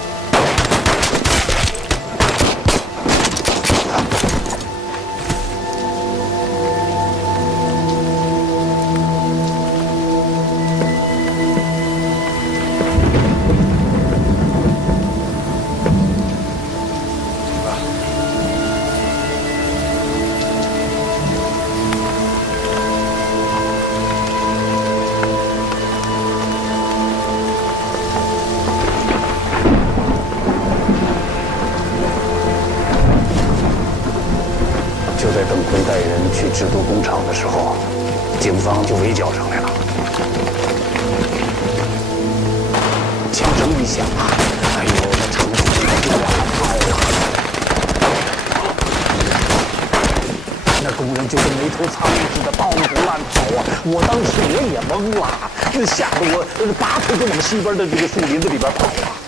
就在邓坤带人去制毒工厂的时候，警方就围剿上来了。枪声一响啊，哎呦，那厂子里面就往上跑啊！那工人就跟没头苍蝇似的到处乱跑啊！我当时我也懵了，这吓得我拔腿就往西边的这个树林子里边跑啊！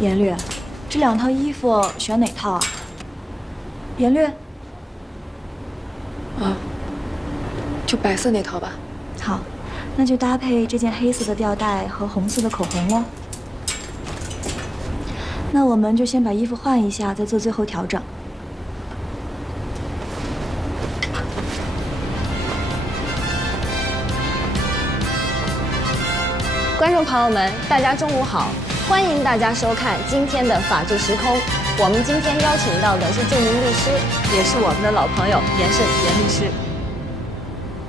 颜律，这2套衣服选哪套啊？颜律，就白色那套吧。好，那就搭配这件黑色的吊带和红色的口红喽。那我们就先把衣服换一下，再做最后调整。观众朋友们，大家中午好，欢迎大家收看今天的《法治时空》。我们今天邀请到的是著名律师，也是我们的老朋友严胜严律师。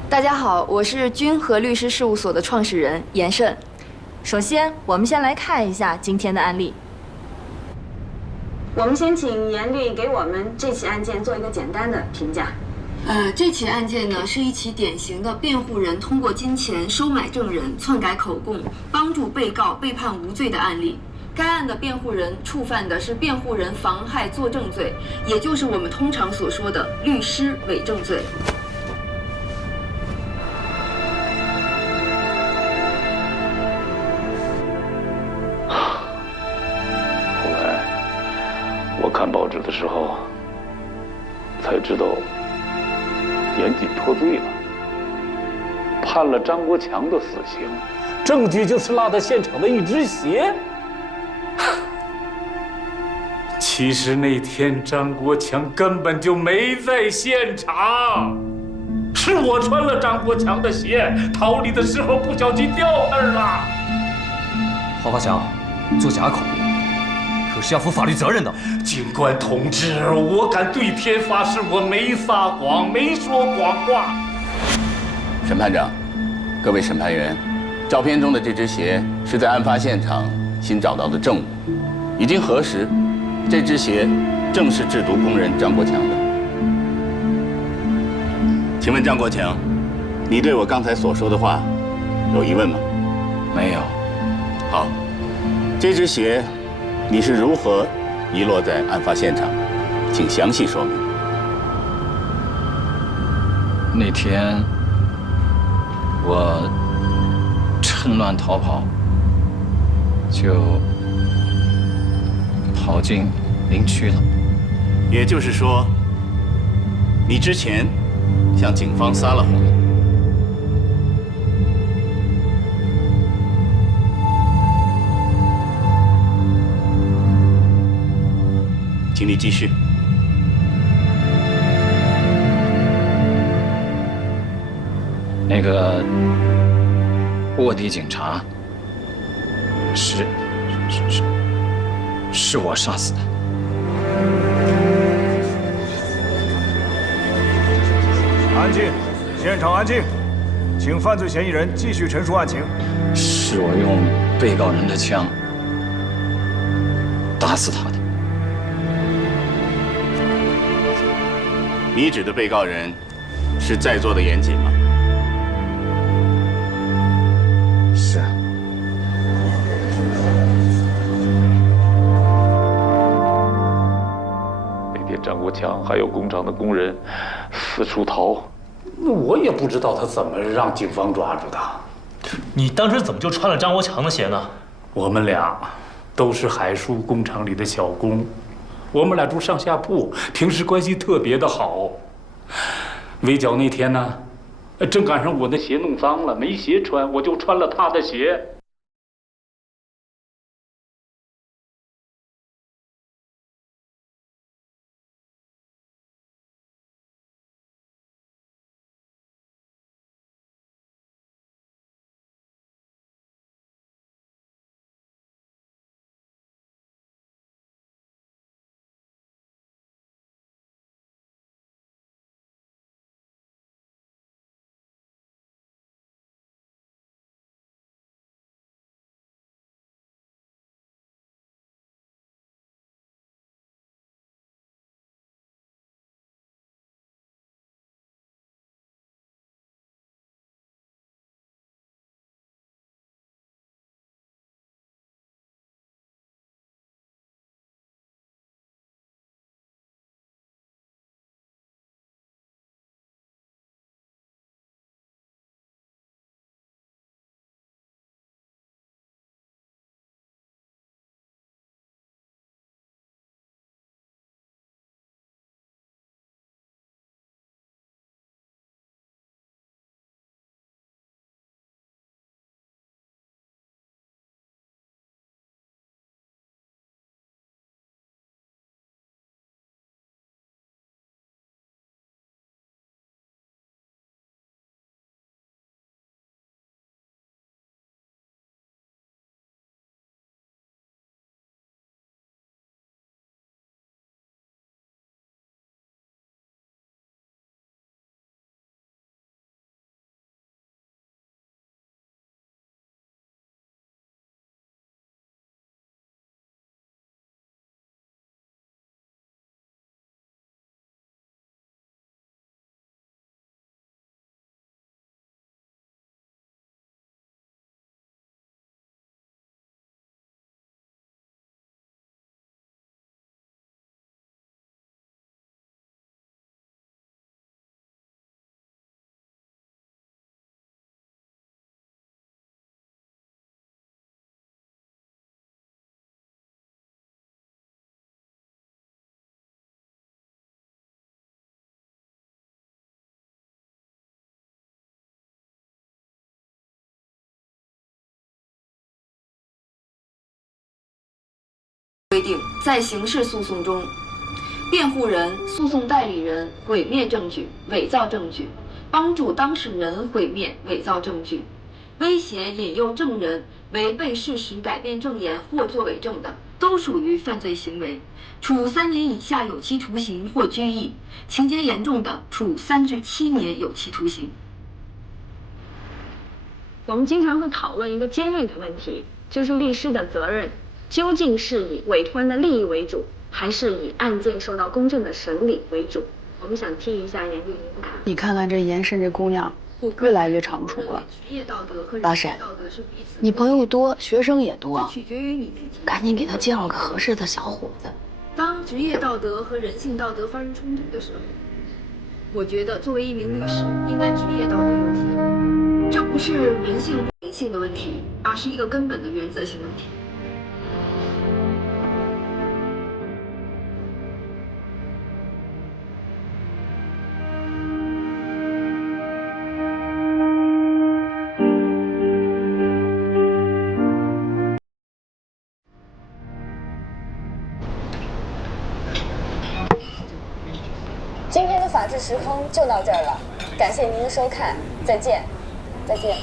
大家好，我是君和律师事务所的创始人严胜。首先，我们先来看一下今天的案例。我们先请严律给我们这起案件做一个简单的评价。这起案件呢是一起典型的辩护人通过金钱收买证人、篡改口供，帮助被告被判无罪的案例。该案的辩护人触犯的是辩护人妨害作证罪，也就是我们通常所说的律师伪证罪。后来我看报纸的时候才知道严谨脱罪了，判了张国强的死刑，证据就是落在现场的一只鞋。其实那天张国强根本就没在现场，是我穿了张国强的鞋，逃离的时候不小心掉那儿了。黄发强，做假口可是要负法律责任的。警官同志，我敢对天发誓，我没撒谎，没说谎话。审判长，各位审判员，照片中的这只鞋是在案发现场新找到的证物，已经核实，这只鞋正是制毒工人张国强的。请问张国强，你对我刚才所说的话有疑问吗？没有。好，这只鞋你是如何遗落在案发现场的？请详细说明。那天我趁乱逃跑，就跑进林区了。也就是说，你之前向警方撒了谎。请你继续。那个卧底警察是我杀死的。安静，现场安静，请犯罪嫌疑人继续陈述案情。是我用被告人的枪打死他的。你指的被告人是在座的严谨吗？是。那天张国强还有工厂的工人四处逃，那我也不知道他怎么让警方抓住的。你当时怎么就穿了张国强的鞋呢？我们俩都是海叔工厂里的小工，我们俩住上下铺，平时关系特别的好。围剿那天呢，正赶上我的鞋弄脏了，没鞋穿，我就穿了他的鞋。规定，在刑事诉讼中，辩护人、诉讼代理人毁灭证据、伪造证据，帮助当事人毁灭、伪造证据，威胁、引诱证人违背事实改变证言或作伪证的，都属于犯罪行为，处3年以下有期徒刑或拘役；情节严重的，处3至7年有期徒刑。我们经常会讨论一个尖锐的问题，就是律师的责任究竟是以委托人的利益为主，还是以案件受到公正的审理为主？我们想听一下严律您的看法。你看看这严慎这姑娘，越来越成熟了。大婶，你朋友多，学生也多，赶紧给她介绍个合适的小伙子。当职业道德和人性道德发生冲突的时候，我觉得作为一名律师，应该职业道德优先。这不是人性不人性的问题，而是一个根本的原则性问题。今天的法治时空就到这儿了，感谢您的收看，再见，再见。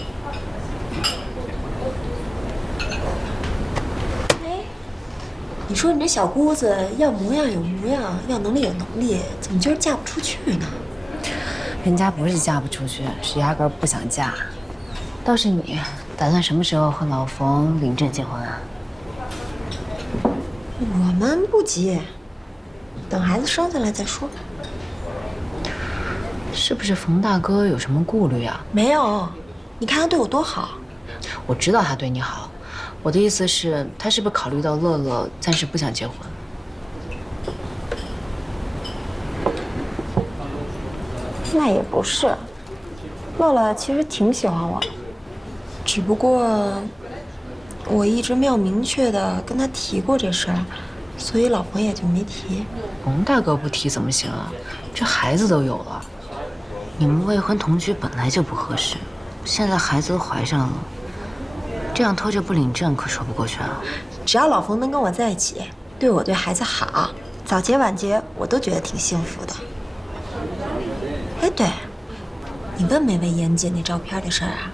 你说你这小姑子要模样有模样，要能力有能力，怎么就是嫁不出去呢？人家不是嫁不出去，是压根儿不想嫁。倒是你，打算什么时候和老冯领证结婚啊？我们不急，等孩子生下来再说。是不是冯大哥有什么顾虑啊？没有，你看他对我多好。我知道他对你好，我的意思是，他是不是考虑到乐乐暂时不想结婚？那也不是，乐乐其实挺喜欢我的，只不过我一直没有明确的跟他提过这事儿，所以老冯也就没提。冯大哥不提怎么行啊？这孩子都有了。你们未婚同居本来就不合适，现在孩子都怀上了，这样拖着不领证可说不过去啊。只要老冯能跟我在一起，对我对孩子好，早结晚结我都觉得挺幸福的。哎，对，你问没问严姐那照片的事儿啊？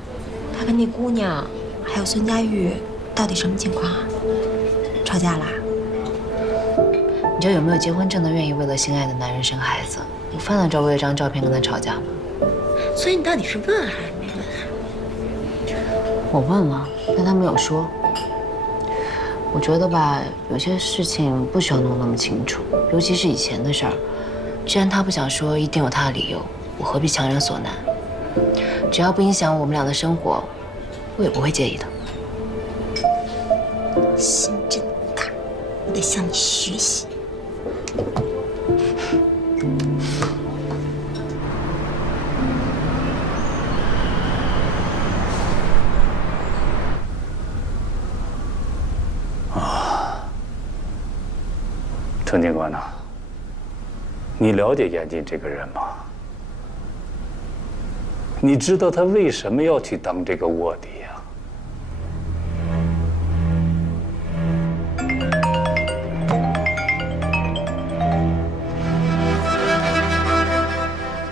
她跟那姑娘还有孙佳玉到底什么情况啊？吵架啦？你知道有没有结婚证的愿意为了心爱的男人生孩子？你犯得着为了张照片跟他吵架吗？所以你到底是问还是没问啊？我问了，但他没有说。我觉得吧，有些事情不需要弄那么清楚，尤其是以前的事儿。既然他不想说，一定有他的理由，我何必强人所难？只要不影响我们俩的生活，我也不会介意的。心真大，我得向你学习。陈警官呐，你了解严禁这个人吗？你知道他为什么要去当这个卧底呀？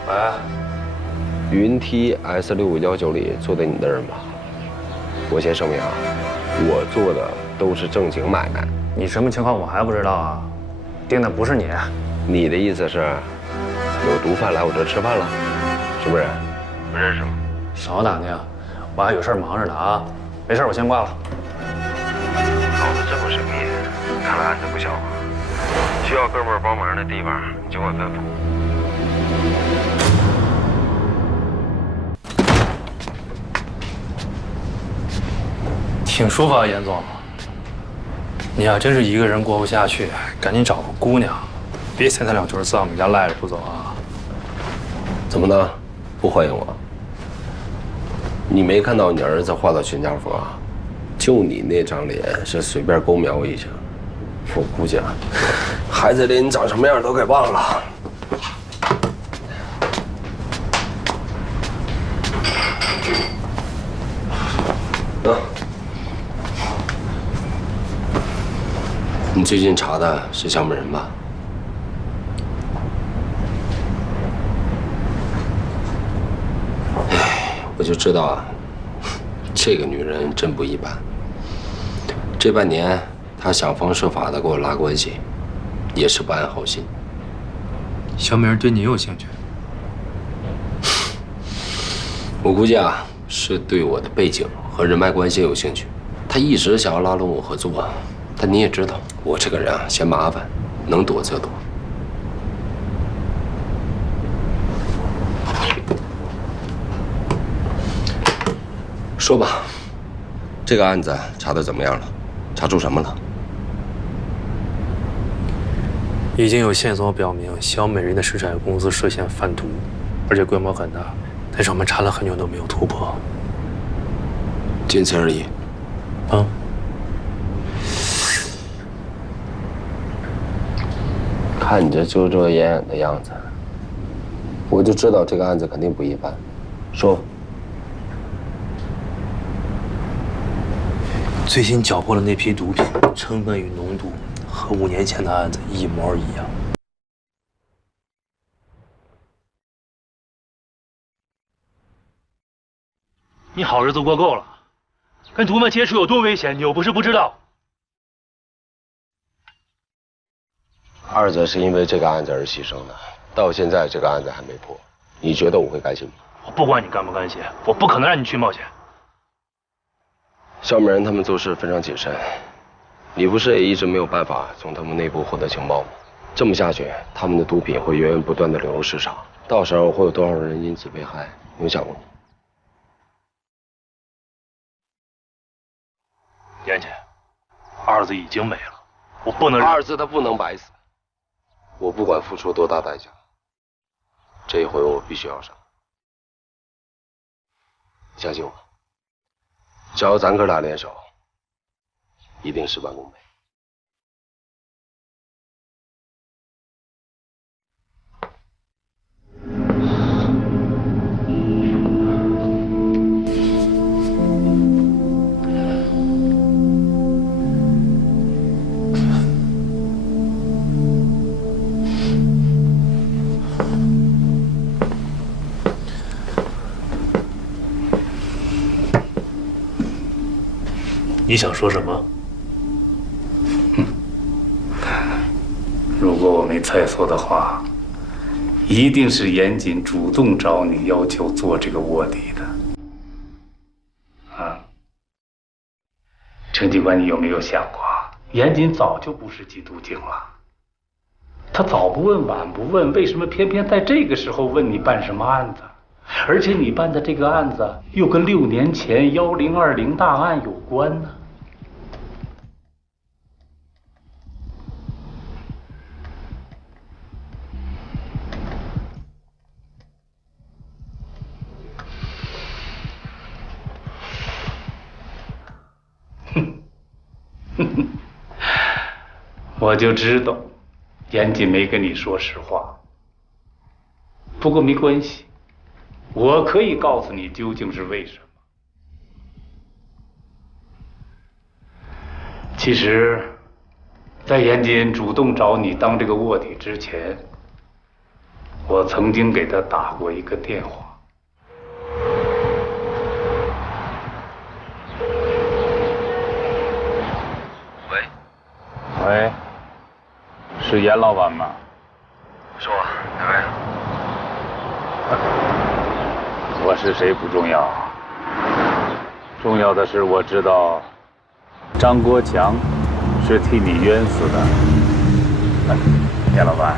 喂，云梯 S6519里坐的你的人吗？我先声明啊，我做的都是正经买卖。你什么情况我还不知道啊？盯的不是你。你的意思是，有毒贩来我这吃饭了？什么人？不认识吗？少打听，我还有事忙着呢啊！没事，我先挂了。搞得这么神秘，看来案子不小啊。需要哥们儿帮忙的地方，你尽管吩咐。挺舒服啊，严总。你呀，真是一个人过不下去，赶紧找个姑娘，别三两句在我们家赖着不走啊！怎么呢？不欢迎我？你没看到你儿子画的全家福啊？就你那张脸，是随便勾描一下，我估计啊，孩子连你长什么样都给忘了。你最近查的是小美人吧？哎，我就知道啊，这个女人真不一般。这半年，她想方设法的给我拉关系，也是不安好心。小美人对你有兴趣？我估计啊，是对我的背景和人脉关系有兴趣。她一直想要拉拢我合作，但你也知道，我这个人啊，嫌麻烦，能躲则躲。说吧，这个案子查得怎么样了？查出什么了？已经有线索表明，小美人的生产公司涉嫌贩毒，而且规模很大，但是我们查了很久都没有突破，仅此而已。啊？看你这遮遮掩掩的样子，我就知道这个案子肯定不一般。说。最新缴获的那批毒品成分与浓度和5年前的案子一模一样。你好日子过够了，跟毒贩接触有多危险，你又不是不知道。二子是因为这个案子而牺牲的，到现在这个案子还没破，你觉得我会甘心吗？我不管你甘不甘心，我不可能让你去冒险。小美人他们做事非常谨慎，你不是也一直没有办法从他们内部获得情报吗？这么下去，他们的毒品会源源不断的流入市场，到时候会有多少人因此被害？你有想过吗？严姐，二子已经没了，我不能让二子他不能白死，我不管付出多大代价，这一回我必须要上。相信我。只要咱哥俩联手，一定事半功倍。你想说什么？如果我没猜错的话，一定是严谨主动找你要求做这个卧底的。啊，程警官，你有没有想过，严谨早就不是缉毒警了？他早不问晚不问，为什么偏偏在这个时候问你办什么案子？而且你办的这个案子又跟6年前1020大案有关呢？我就知道，严谨没跟你说实话。不过没关系，我可以告诉你究竟是为什么。其实，在严谨主动找你当这个卧底之前，我曾经给他打过一个电话。喂，是严老板吗？是我，哪位？我是谁不重要，重要的是我知道张国强是替你冤死的。严老板，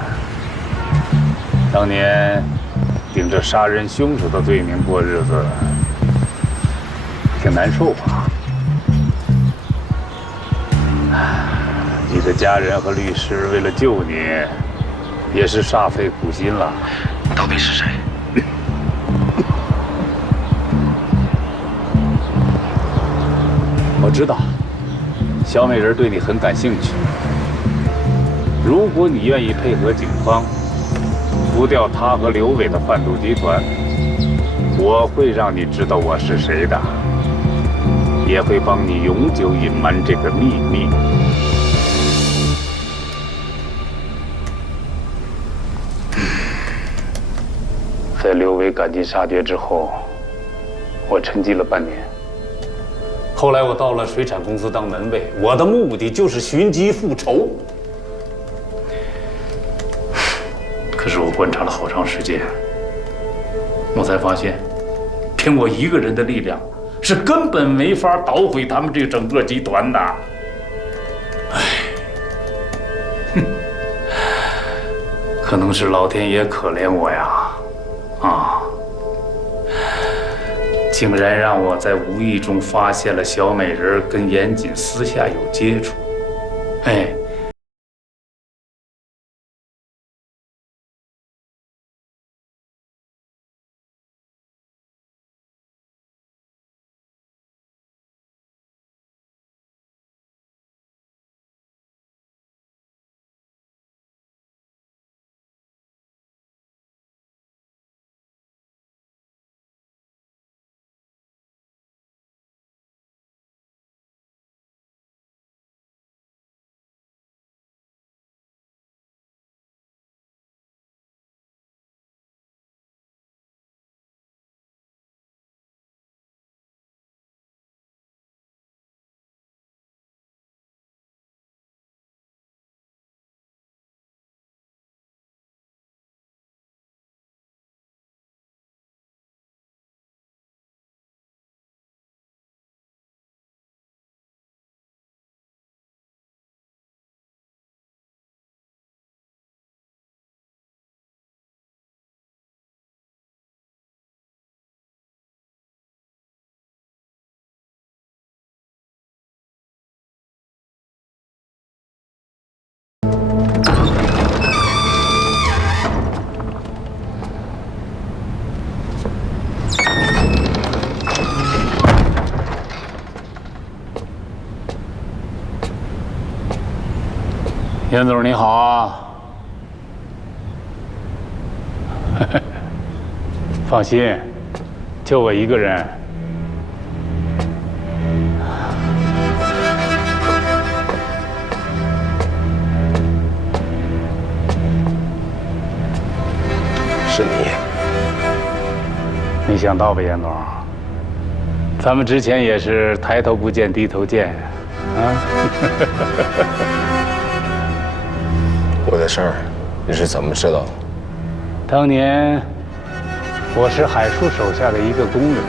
当年顶着杀人凶手的罪名过日子，挺难受吧？你的家人和律师为了救你，也是煞费苦心了。到底是谁？我知道，小美人对你很感兴趣。如果你愿意配合警方，除掉他和刘伟的贩毒集团，我会让你知道我是谁的，也会帮你永久隐瞒这个秘密。赶尽杀绝之后，我沉寂了半年。后来我到了水产公司当门卫，我的目的就是寻机复仇。可是我观察了好长时间，我才发现，凭我一个人的力量是根本没法捣毁他们这整个集团的。可能是老天爷可怜我呀，竟然让我在无意中发现了小美人跟严谨私下有接触。严总你好啊，放心，就我一个人。是你，没想到吧，严总，咱们之前也是抬头不见低头见啊。我的事儿，你是怎么知道的？当年我是海叔手下的一个工人，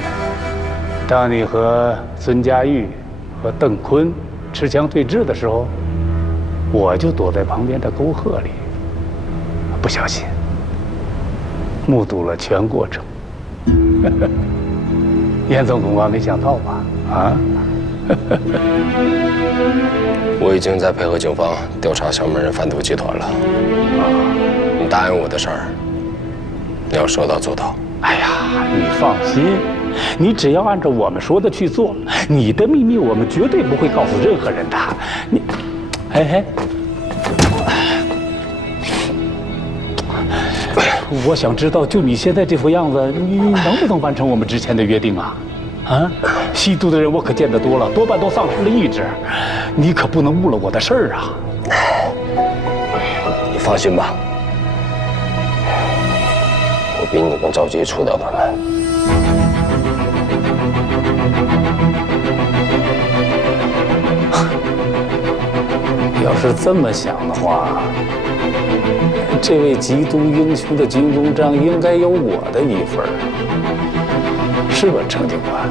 当你和孙家玉和邓坤持枪对峙的时候，我就躲在旁边的沟壑里，不小心目睹了全过程。严总恐怕没想到吧？啊？我已经在配合警方调查小美人贩毒集团了。你答应我的事儿，你要说到做到。哎呀，你放心，你只要按照我们说的去做，你的秘密我们绝对不会告诉任何人的。你，我想知道，就你现在这副样子，你能不能完成我们之前的约定啊？啊，吸毒的人我可见得多了，多半都丧失了意志，你可不能误了我的事儿啊！你放心吧，我比你更着急除掉他们。要是这么想的话，这位缉毒英雄的军功章应该有我的一份，是吧，程警官？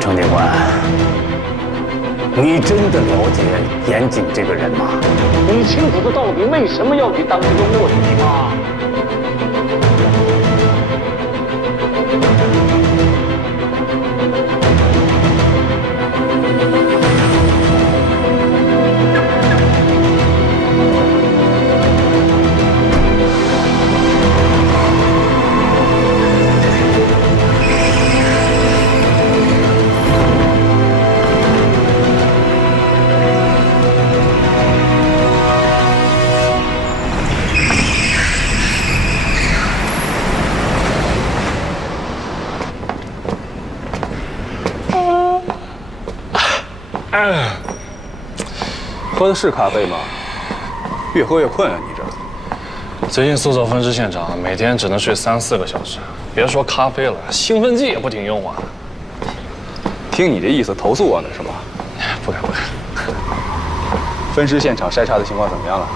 程警官，你真的了解严谨这个人吗？你清楚他到底为什么要去当这个卧底吗？喝的是咖啡吗？越喝越困啊，你这。最近搜索分尸现场，每天只能睡3、4个小时。别说咖啡了，兴奋剂也不顶用啊。听你这意思，投诉我呢是吧？不敢不敢。分尸现场筛查的情况怎么样了？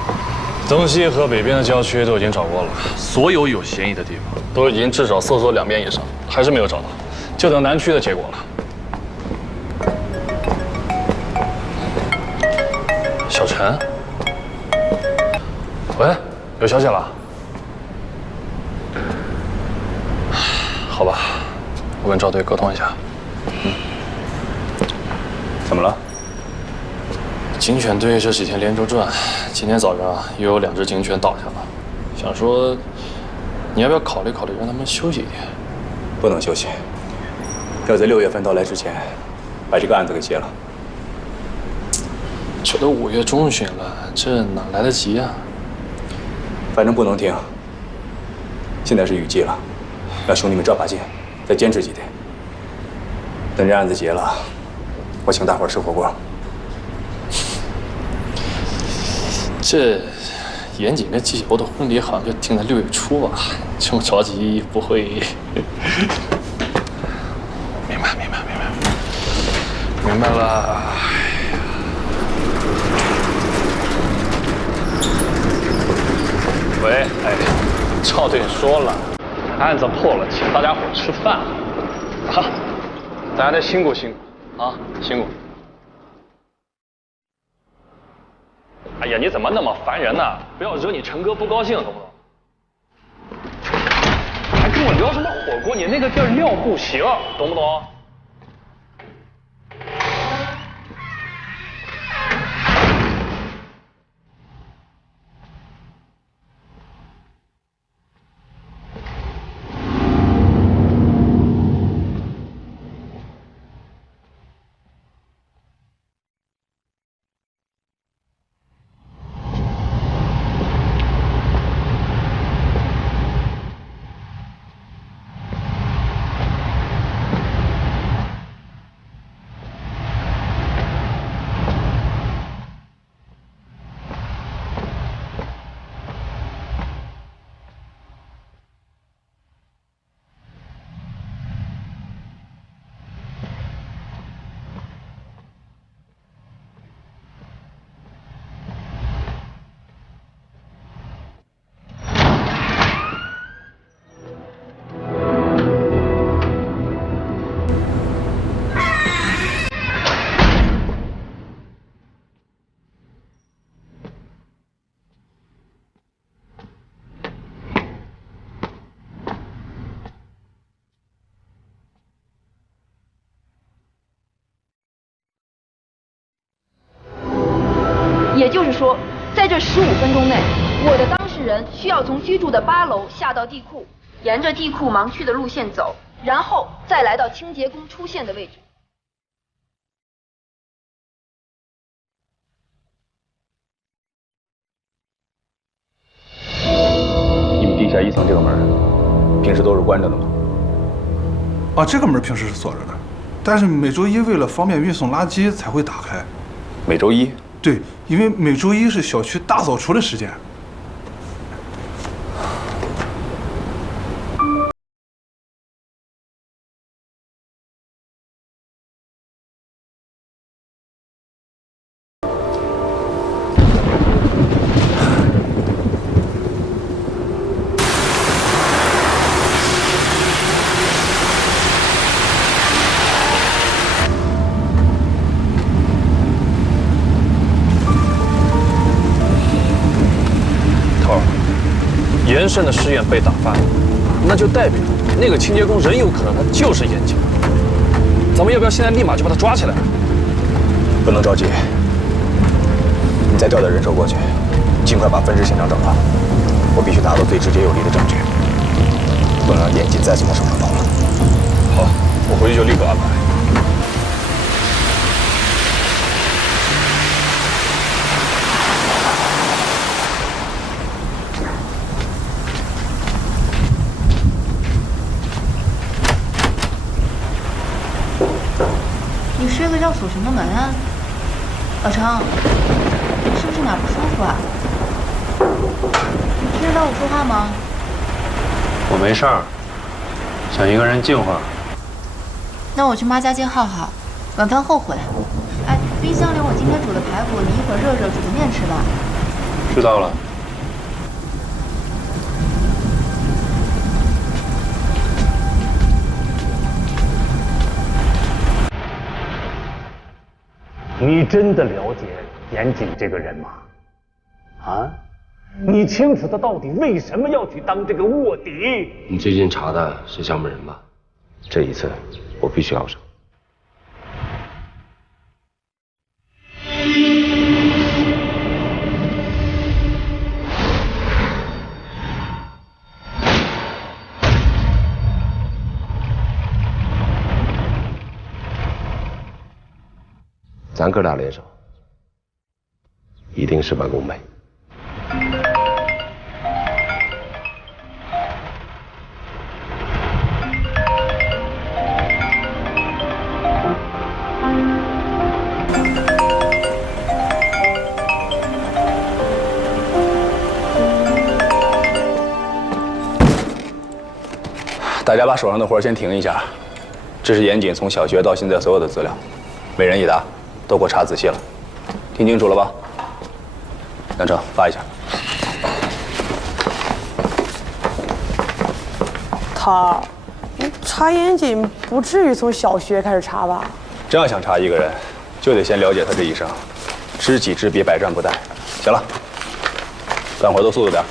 东西和北边的郊区都已经找过了，所有有嫌疑的地方都已经至少搜索2遍以上，还是没有找到，就等南区的结果了。小陈，喂，有消息了？好吧，我跟赵队沟通一下。怎么了？警犬队这几天连轴转，今天早上又有2只警犬倒下了。想说，你要不要考虑考虑让他们休息一天？不能休息，要在6月份到来之前，把这个案子给结了。这都5月中旬了，这哪来得及啊？反正不能停。现在是雨季了，让兄弟们照把劲，再坚持几天。等这案子结了，我请大伙儿吃火锅。这严谨跟季小欧的婚礼好像就定在6月初吧？这么着急不会？明白了。喂，哎，赵队说了，案子破了，请大家伙吃饭啊！大家再辛苦辛苦啊，辛苦。哎呀，你怎么那么烦人呢？不要惹你陈哥不高兴，懂不懂？还跟我聊什么火锅？你那个地儿料不行，懂不懂？也就是说，在这15分钟内，我的当事人需要从居住的8楼下到地库，沿着地库盲区的路线走，然后再来到清洁工出现的位置。你们地下1层这个门，平时都是关着的吗？啊，这个门平时是锁着的，但是每周一为了方便运送垃圾才会打开。每周一？对，因为每周一是小区大扫除的时间。严慎的试验被打翻，那就代表那个清洁工人有可能他就是严谨。咱们要不要现在立马就把他抓起来？不能着急，你再调点人手过去，尽快把分尸现场找到。我必须拿到最直接有力的证据，不能让严谨再从我手上跑了。好，我回去就立刻安排。你睡个觉锁什么门啊，老程？是不是哪不舒服啊？你听得到我说话吗？我没事儿，想一个人静会儿。那我去妈家接浩浩，晚饭后回来。哎，冰箱里我今天煮的排骨，你一会儿热热煮个面吃吧。知道了。你真的了解严谨这个人吗？啊？你清楚他到底为什么要去当这个卧底？你最近查的是项目人吧？这一次我必须要上。咱哥俩联手，一定事半功倍。大家把手上的活先停一下，这是严谨从小学到现在所有的资料，每人一沓，都给我查仔细了，听清楚了吧？杨成，发一下。他查严谨不至于从小学开始查吧？真要想查一个人，就得先了解他这一生，知己知彼，百战不殆。行了，干活都速度点。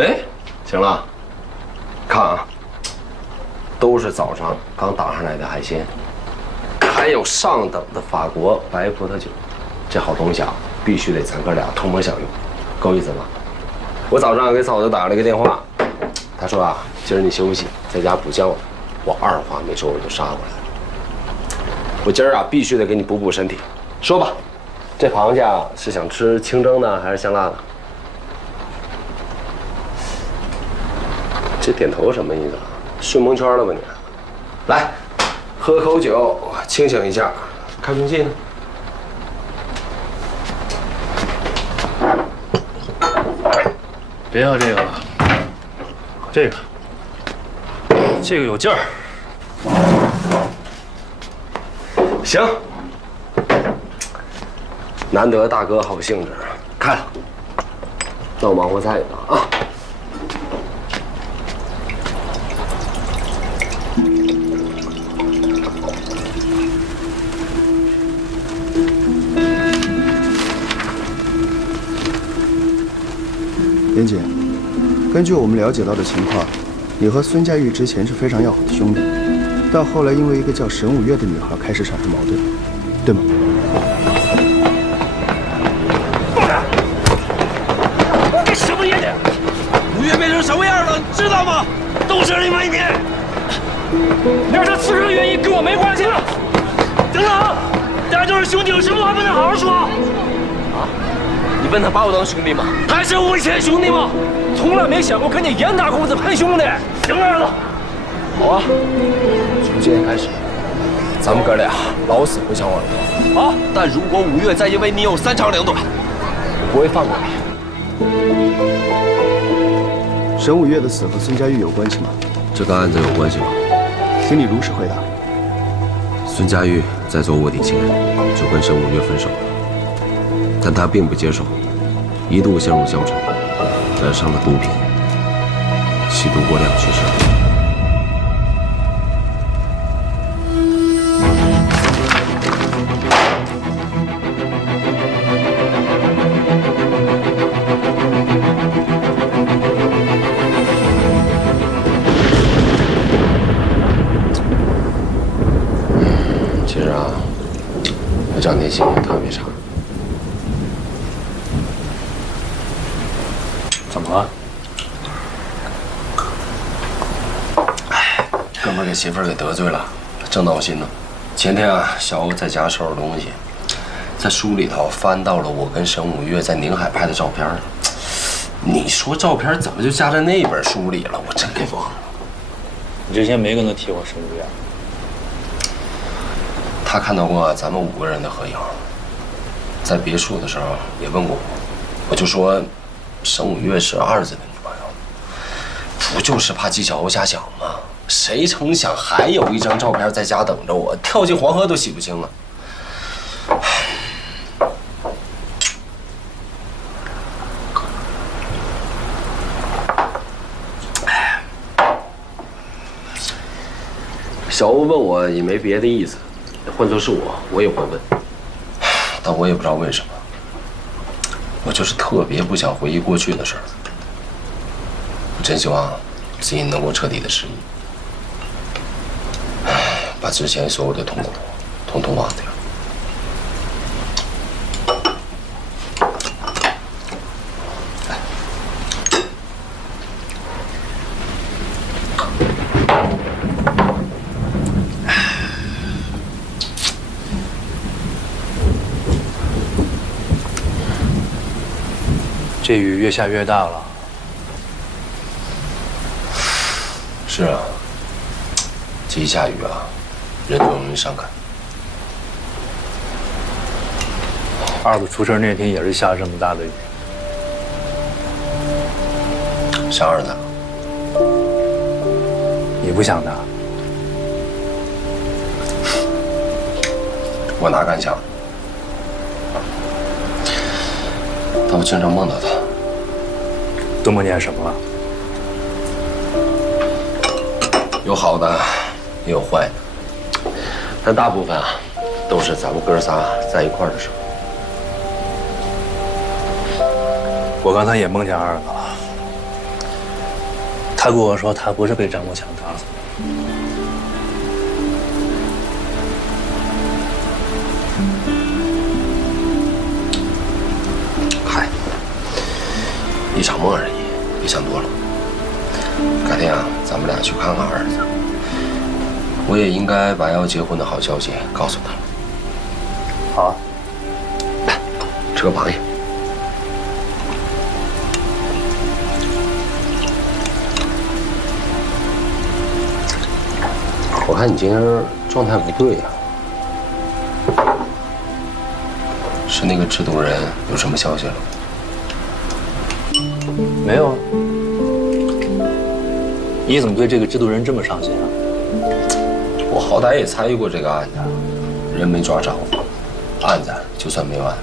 哎，行了，看啊，都是早上刚打上来的海鲜，还有上等的法国白葡萄酒，这好东西啊，必须得咱哥俩同谋享用，够意思吗？我早上给嫂子打了个电话，她说啊，今儿你休息，在家补觉呢，我二话没说我就杀过来了。我今儿啊必须得给你补身体，说吧，这螃蟹啊是想吃清蒸的还是香辣的？这点头什么意思啊？顺蒙圈了吧你？来，喝口酒，清醒一下。开瓶器呢？别要这个了，这个有劲儿。行，难得大哥好兴致，开了。那我忙活菜了啊。严谨，根据我们了解到的情况，你和孙佳玉之前是非常要好的兄弟，但后来因为一个叫沈五月的女孩开始产生矛盾，对吗？这什么严谨？五月变成什么样了，知道吗？都是因为你。要是他自身原因，跟我没关系。等等，大家都是兄弟，有什么话不能好好说？啊？你问他把我当兄弟吗？还是我以前兄弟吗？从来没想过跟你严大公子攀兄弟。行儿子，好啊，从今天开始，咱们哥俩老死不相往来。好，但如果五月再因为你有三长两短，我不会放过你。沈五月的死和孙佳玉有关系吗？这跟案子有关系吗？请你如实回答。孙佳玉在做卧底前就跟沈五月分手了，但她并不接受，一度陷入消沉，染上了毒品，吸毒过量去世。这两天心情特别差。怎么了？哥们儿给媳妇儿给得罪了，正闹心呢。前天啊，小欧在家收拾东西，在书里头翻到了我跟沈五月在宁海拍的照片。你说照片怎么就夹在那本书里了？我真给忘了。你之前没跟他提过沈五月？他看到过咱们5个人的合影，在别墅的时候也问过我，我就说沈五月是二子的女朋友，不就是怕纪晓鸥瞎想吗？谁成想还有一张照片在家等着我，跳进黄河都洗不清了。小欧问我也没别的意思，换作是我也会问，但我也不知道为什么，我就是特别不想回忆过去的事儿。我真希望自己能够彻底的失忆，把之前所有的痛苦统统忘掉。这雨越下越大了。是啊，这一下雨啊，人就容易伤感。二子出事那天也是下这么大的雨。想二子？你不想他？我哪敢想？但我经常梦到他。都梦见什么了？有好的，也有坏的，但大部分啊，都是咱们哥仨在一块儿的时候。我刚才也梦见二子了，他跟我说他不是被张国强打死的。嗨，一场梦而已，别想多了。改天啊，咱们俩去看看儿子。我也应该把要结婚的好消息告诉他了。好啊，来，吃个螃蟹。我看你今天状态不对呀，是那个制毒人有什么消息了？没有啊。你怎么对这个制毒人这么上心啊？我好歹也参与过这个案子，人没抓着，案子就算没完。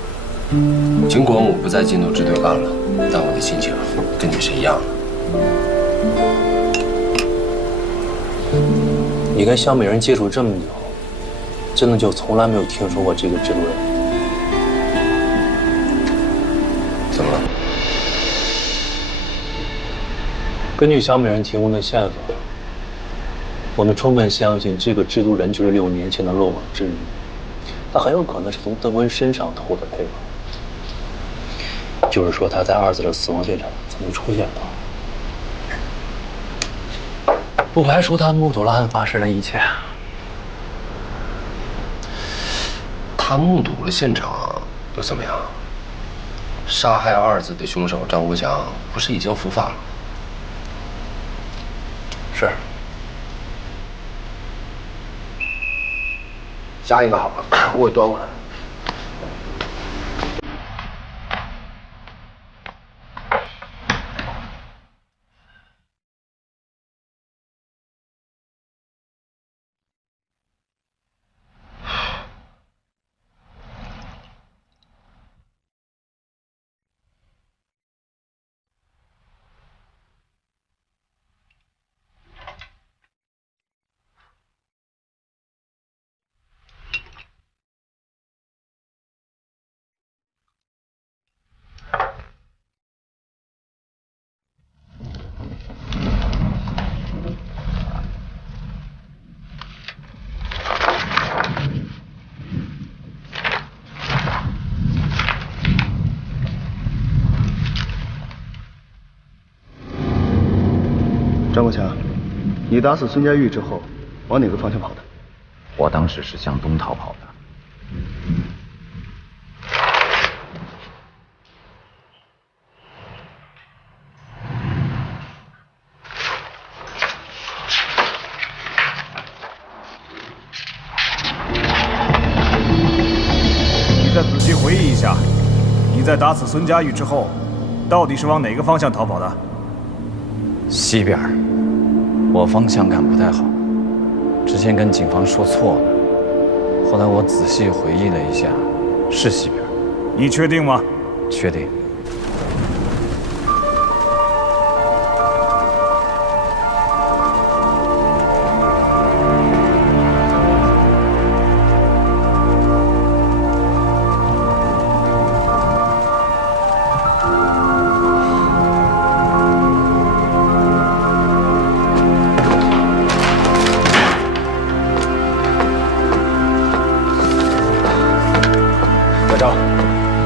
尽管我不在禁毒支队干了，但我的心情跟你是一样的。你跟肖美人接触这么久，真的就从来没有听说过这个制毒人？怎么了？根据肖美人提供的线索，我们充分相信这个制毒人就是6年前的漏网之鱼，他很有可能是从邓温身上偷的配方，就是说他在二子的死亡现场曾经出现过，不排除他目睹了案发时的一切。他目睹了现场又怎么样？杀害二子的凶手张国强不是已经伏法了？是。下一个好了，我给端过来。张国强，你打死孙佳玉之后，往哪个方向跑的？我当时是向东逃跑的。你再仔细回忆一下，你在打死孙佳玉之后，到底是往哪个方向逃跑的？西边，我方向感不太好，之前跟警方说错了。后来我仔细回忆了一下，是西边。你确定吗？确定。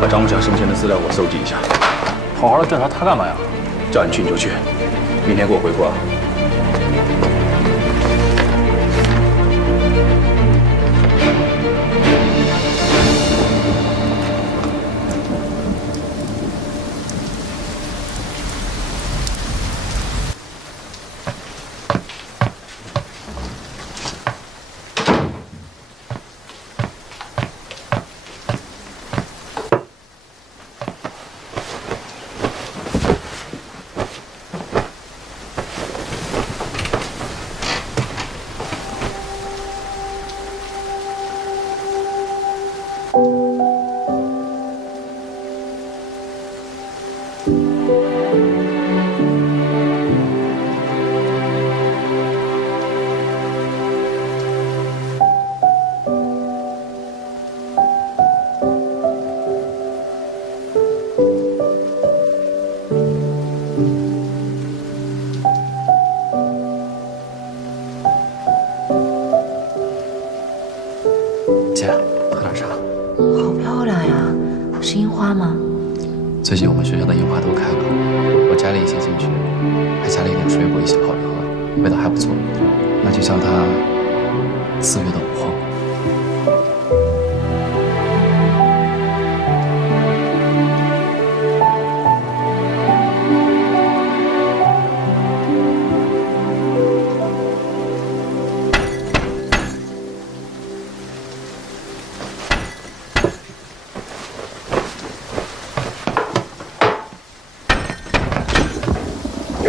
把张国强生前的资料给我搜集一下。好好的调查他干嘛呀？叫你去你就去，明天给我回复啊。姐，喝点茶。好漂亮呀，是樱花吗？最近我们学校的樱花都开了，我加了一些进去，还加了一点水果一起泡着喝，味道还不错。那就叫它4月的午后。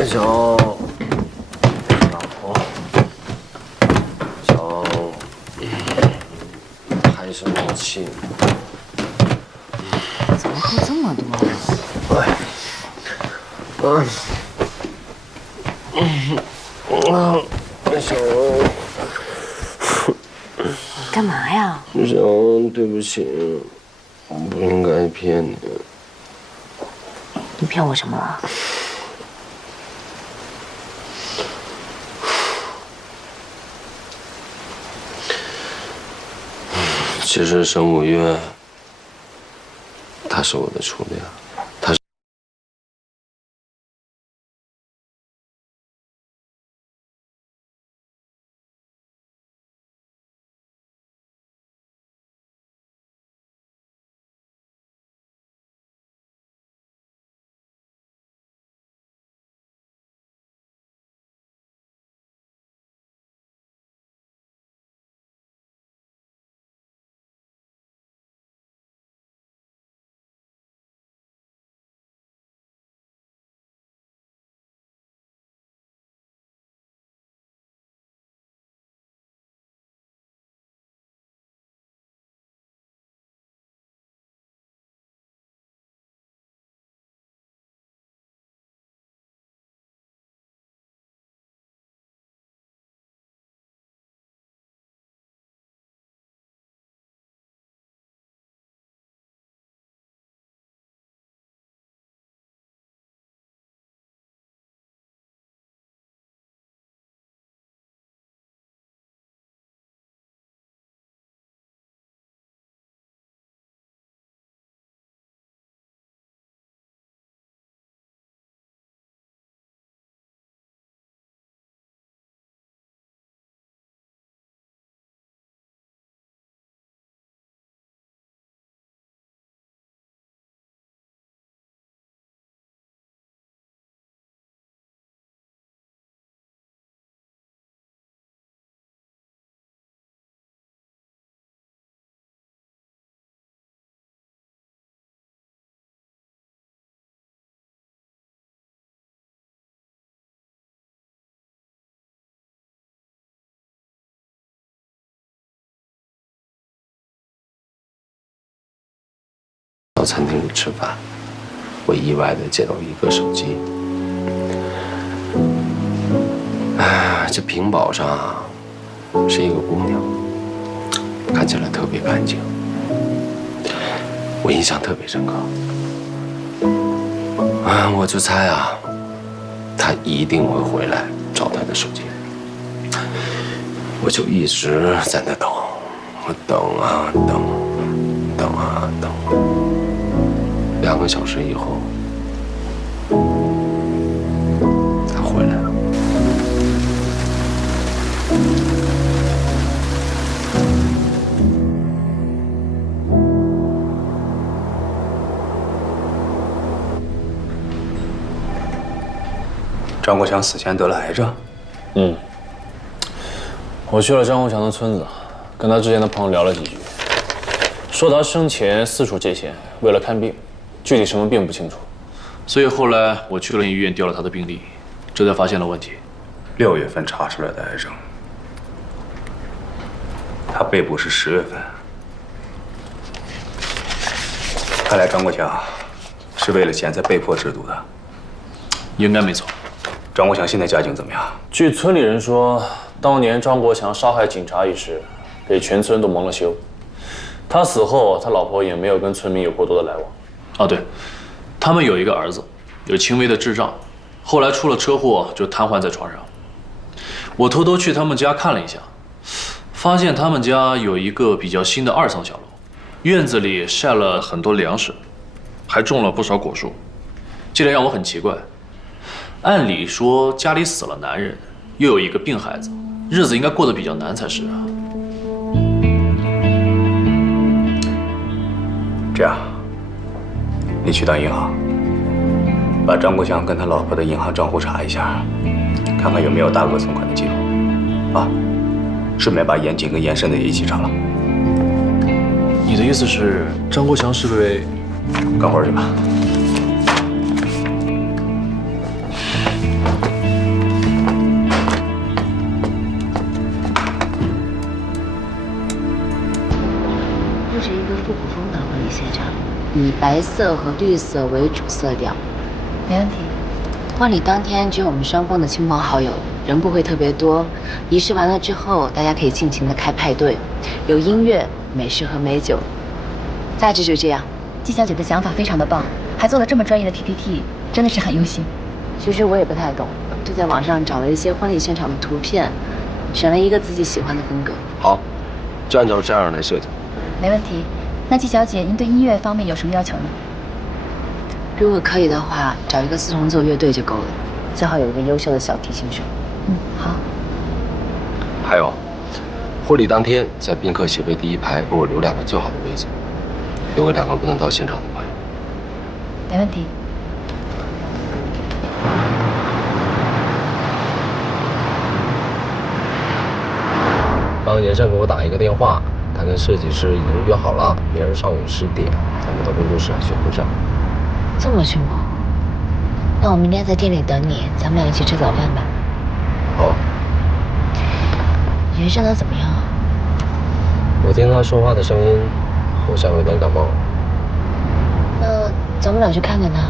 小老婆，小还是年轻。怎么喝这么多？小，干嘛呀？小，对不起，我不应该骗你。你骗我什么了？其实沈五月，他是我的初恋。到餐厅里吃饭，我意外的捡到一个手机。这屏保上是一个姑娘，看起来特别干净，我印象特别深刻。我就猜啊，她一定会回来找她的手机。我就一直在那等，我等啊等，等啊等，2个小时以后，她回来了。张国强死前得了癌症。我去了张国强的村子，跟他之前的朋友聊了几句，说他生前四处借钱，为了看病，具体什么病不清楚。所以后来我去了医院调了他的病历，这才发现了问题。6月份查出来的癌症，他被捕是10月份。看来张国强是为了钱才被迫制毒的。应该没错。张国强现在家境怎么样？据村里人说，当年张国强杀害警察一事，给全村都蒙了羞。他死后，他老婆也没有跟村民有过多的来往。哦，对，他们有一个儿子，有轻微的智障，后来出了车祸就瘫痪在床上。我偷偷去他们家看了一下，发现他们家有一个比较新的2层小楼，院子里晒了很多粮食，还种了不少果树。这点让我很奇怪。按理说家里死了男人，又有一个病孩子，日子应该过得比较难才是啊。这样，你去趟银行，把张国强跟他老婆的银行账户查一下，看看有没有大额存款的记录，啊，顺便把严谨跟严慎的也一起查了。你的意思是张国强是被……干活去吧。这是一个复古风的婚礼现场，以白色和绿色为主色调。没问题。婚礼当天只有我们双方的亲朋好友，人不会特别多。仪式完了之后，大家可以尽情的开派对，有音乐、美食和美酒。大致就这样。季小姐的想法非常的棒，还做了这么专业的 PPT， 真的是很用心。其实我也不太懂，就在网上找了一些婚礼现场的图片，选了一个自己喜欢的风格。好，就按照这样来设计。没问题。那季小姐，您对音乐方面有什么要求呢？如果可以的话，找一个4重奏乐队就够了，最好有一个优秀的小提琴手。好。还有，婚礼当天在宾客席位第1排给我留2个最好的位置，留给2个不能到现场的朋友。没问题。刚严胜给我打一个电话，他跟设计师已经约好了，明儿上午10点，咱们到工作室选婚纱。这么去吗？那我明天在店里等你，咱们俩一起吃早饭吧。好。严胜他怎么样啊？我听他说话的声音，好像有点感冒。那咱们俩去看看他。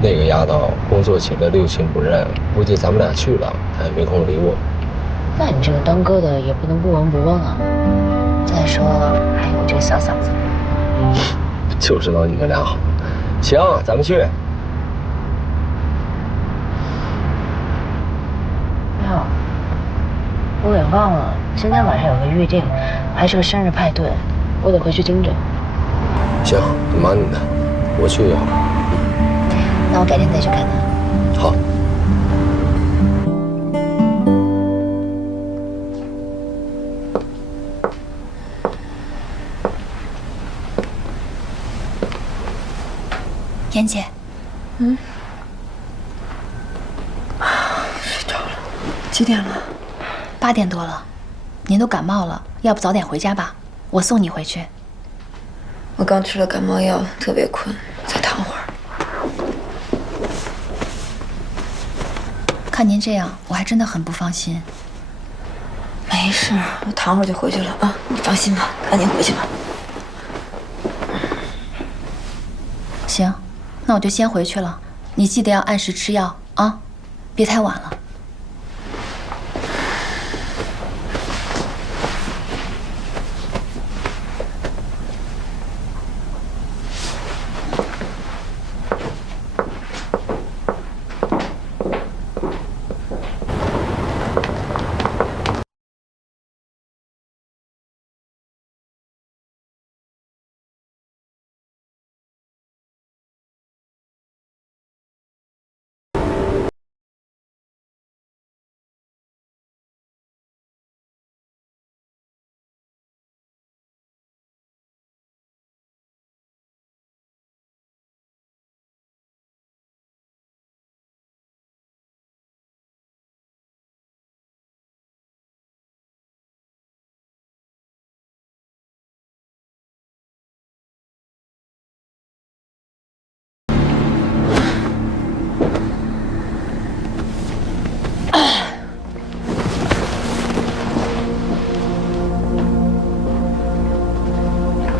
那个丫头工作请的6亲不认，估计咱们俩去了，她也没空理我。那你这个当哥的也不能不闻不问啊。再说还有我这个小嗓子。就知道你们俩好。行，咱们去。没有，我给忘了，今天晚上有个预定，还是个生日派对，我得回去盯着。行，你忙你的，我去就好。那我改天再去看他。好。妍姐，睡着了。几点了？8点多了。您都感冒了，要不早点回家吧？我送你回去。我刚吃了感冒药，特别困，再躺会儿。看您这样，我还真的很不放心。没事，我躺会儿就回去了啊，你放心吧，赶紧回去吧。行，那我就先回去了。你记得要按时吃药啊，别太晚了。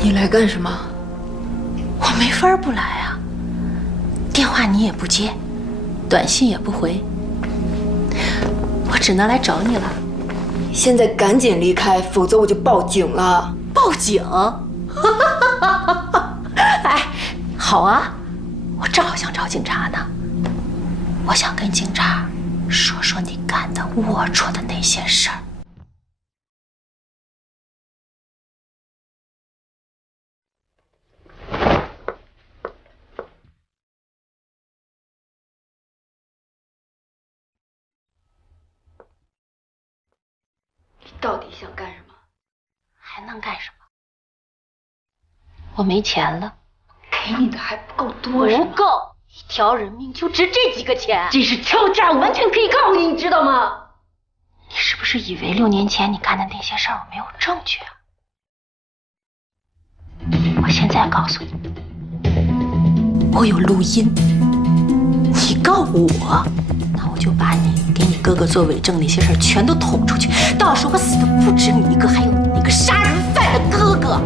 你来干什么？我没法不来啊，电话你也不接，短信也不回，我只能来找你了。现在赶紧离开，否则我就报警了。报警？哎，好啊，我正好想找警察呢。我想跟警察说说你干的龌龊的那些事儿。到底想干什么？还能干什么？我没钱了，给你的还不够多是吗？不够，一条人命就值这几个钱。这是敲诈，我完全可以告你，你知道吗？你是不是以为6年前你干的那些事儿我没有证据啊？我现在告诉你，我有录音。你告我，那我就把你给你哥哥做伪证那些事儿全都捅出去，到时候我死的不止你一个，还有你那个杀人犯的哥哥。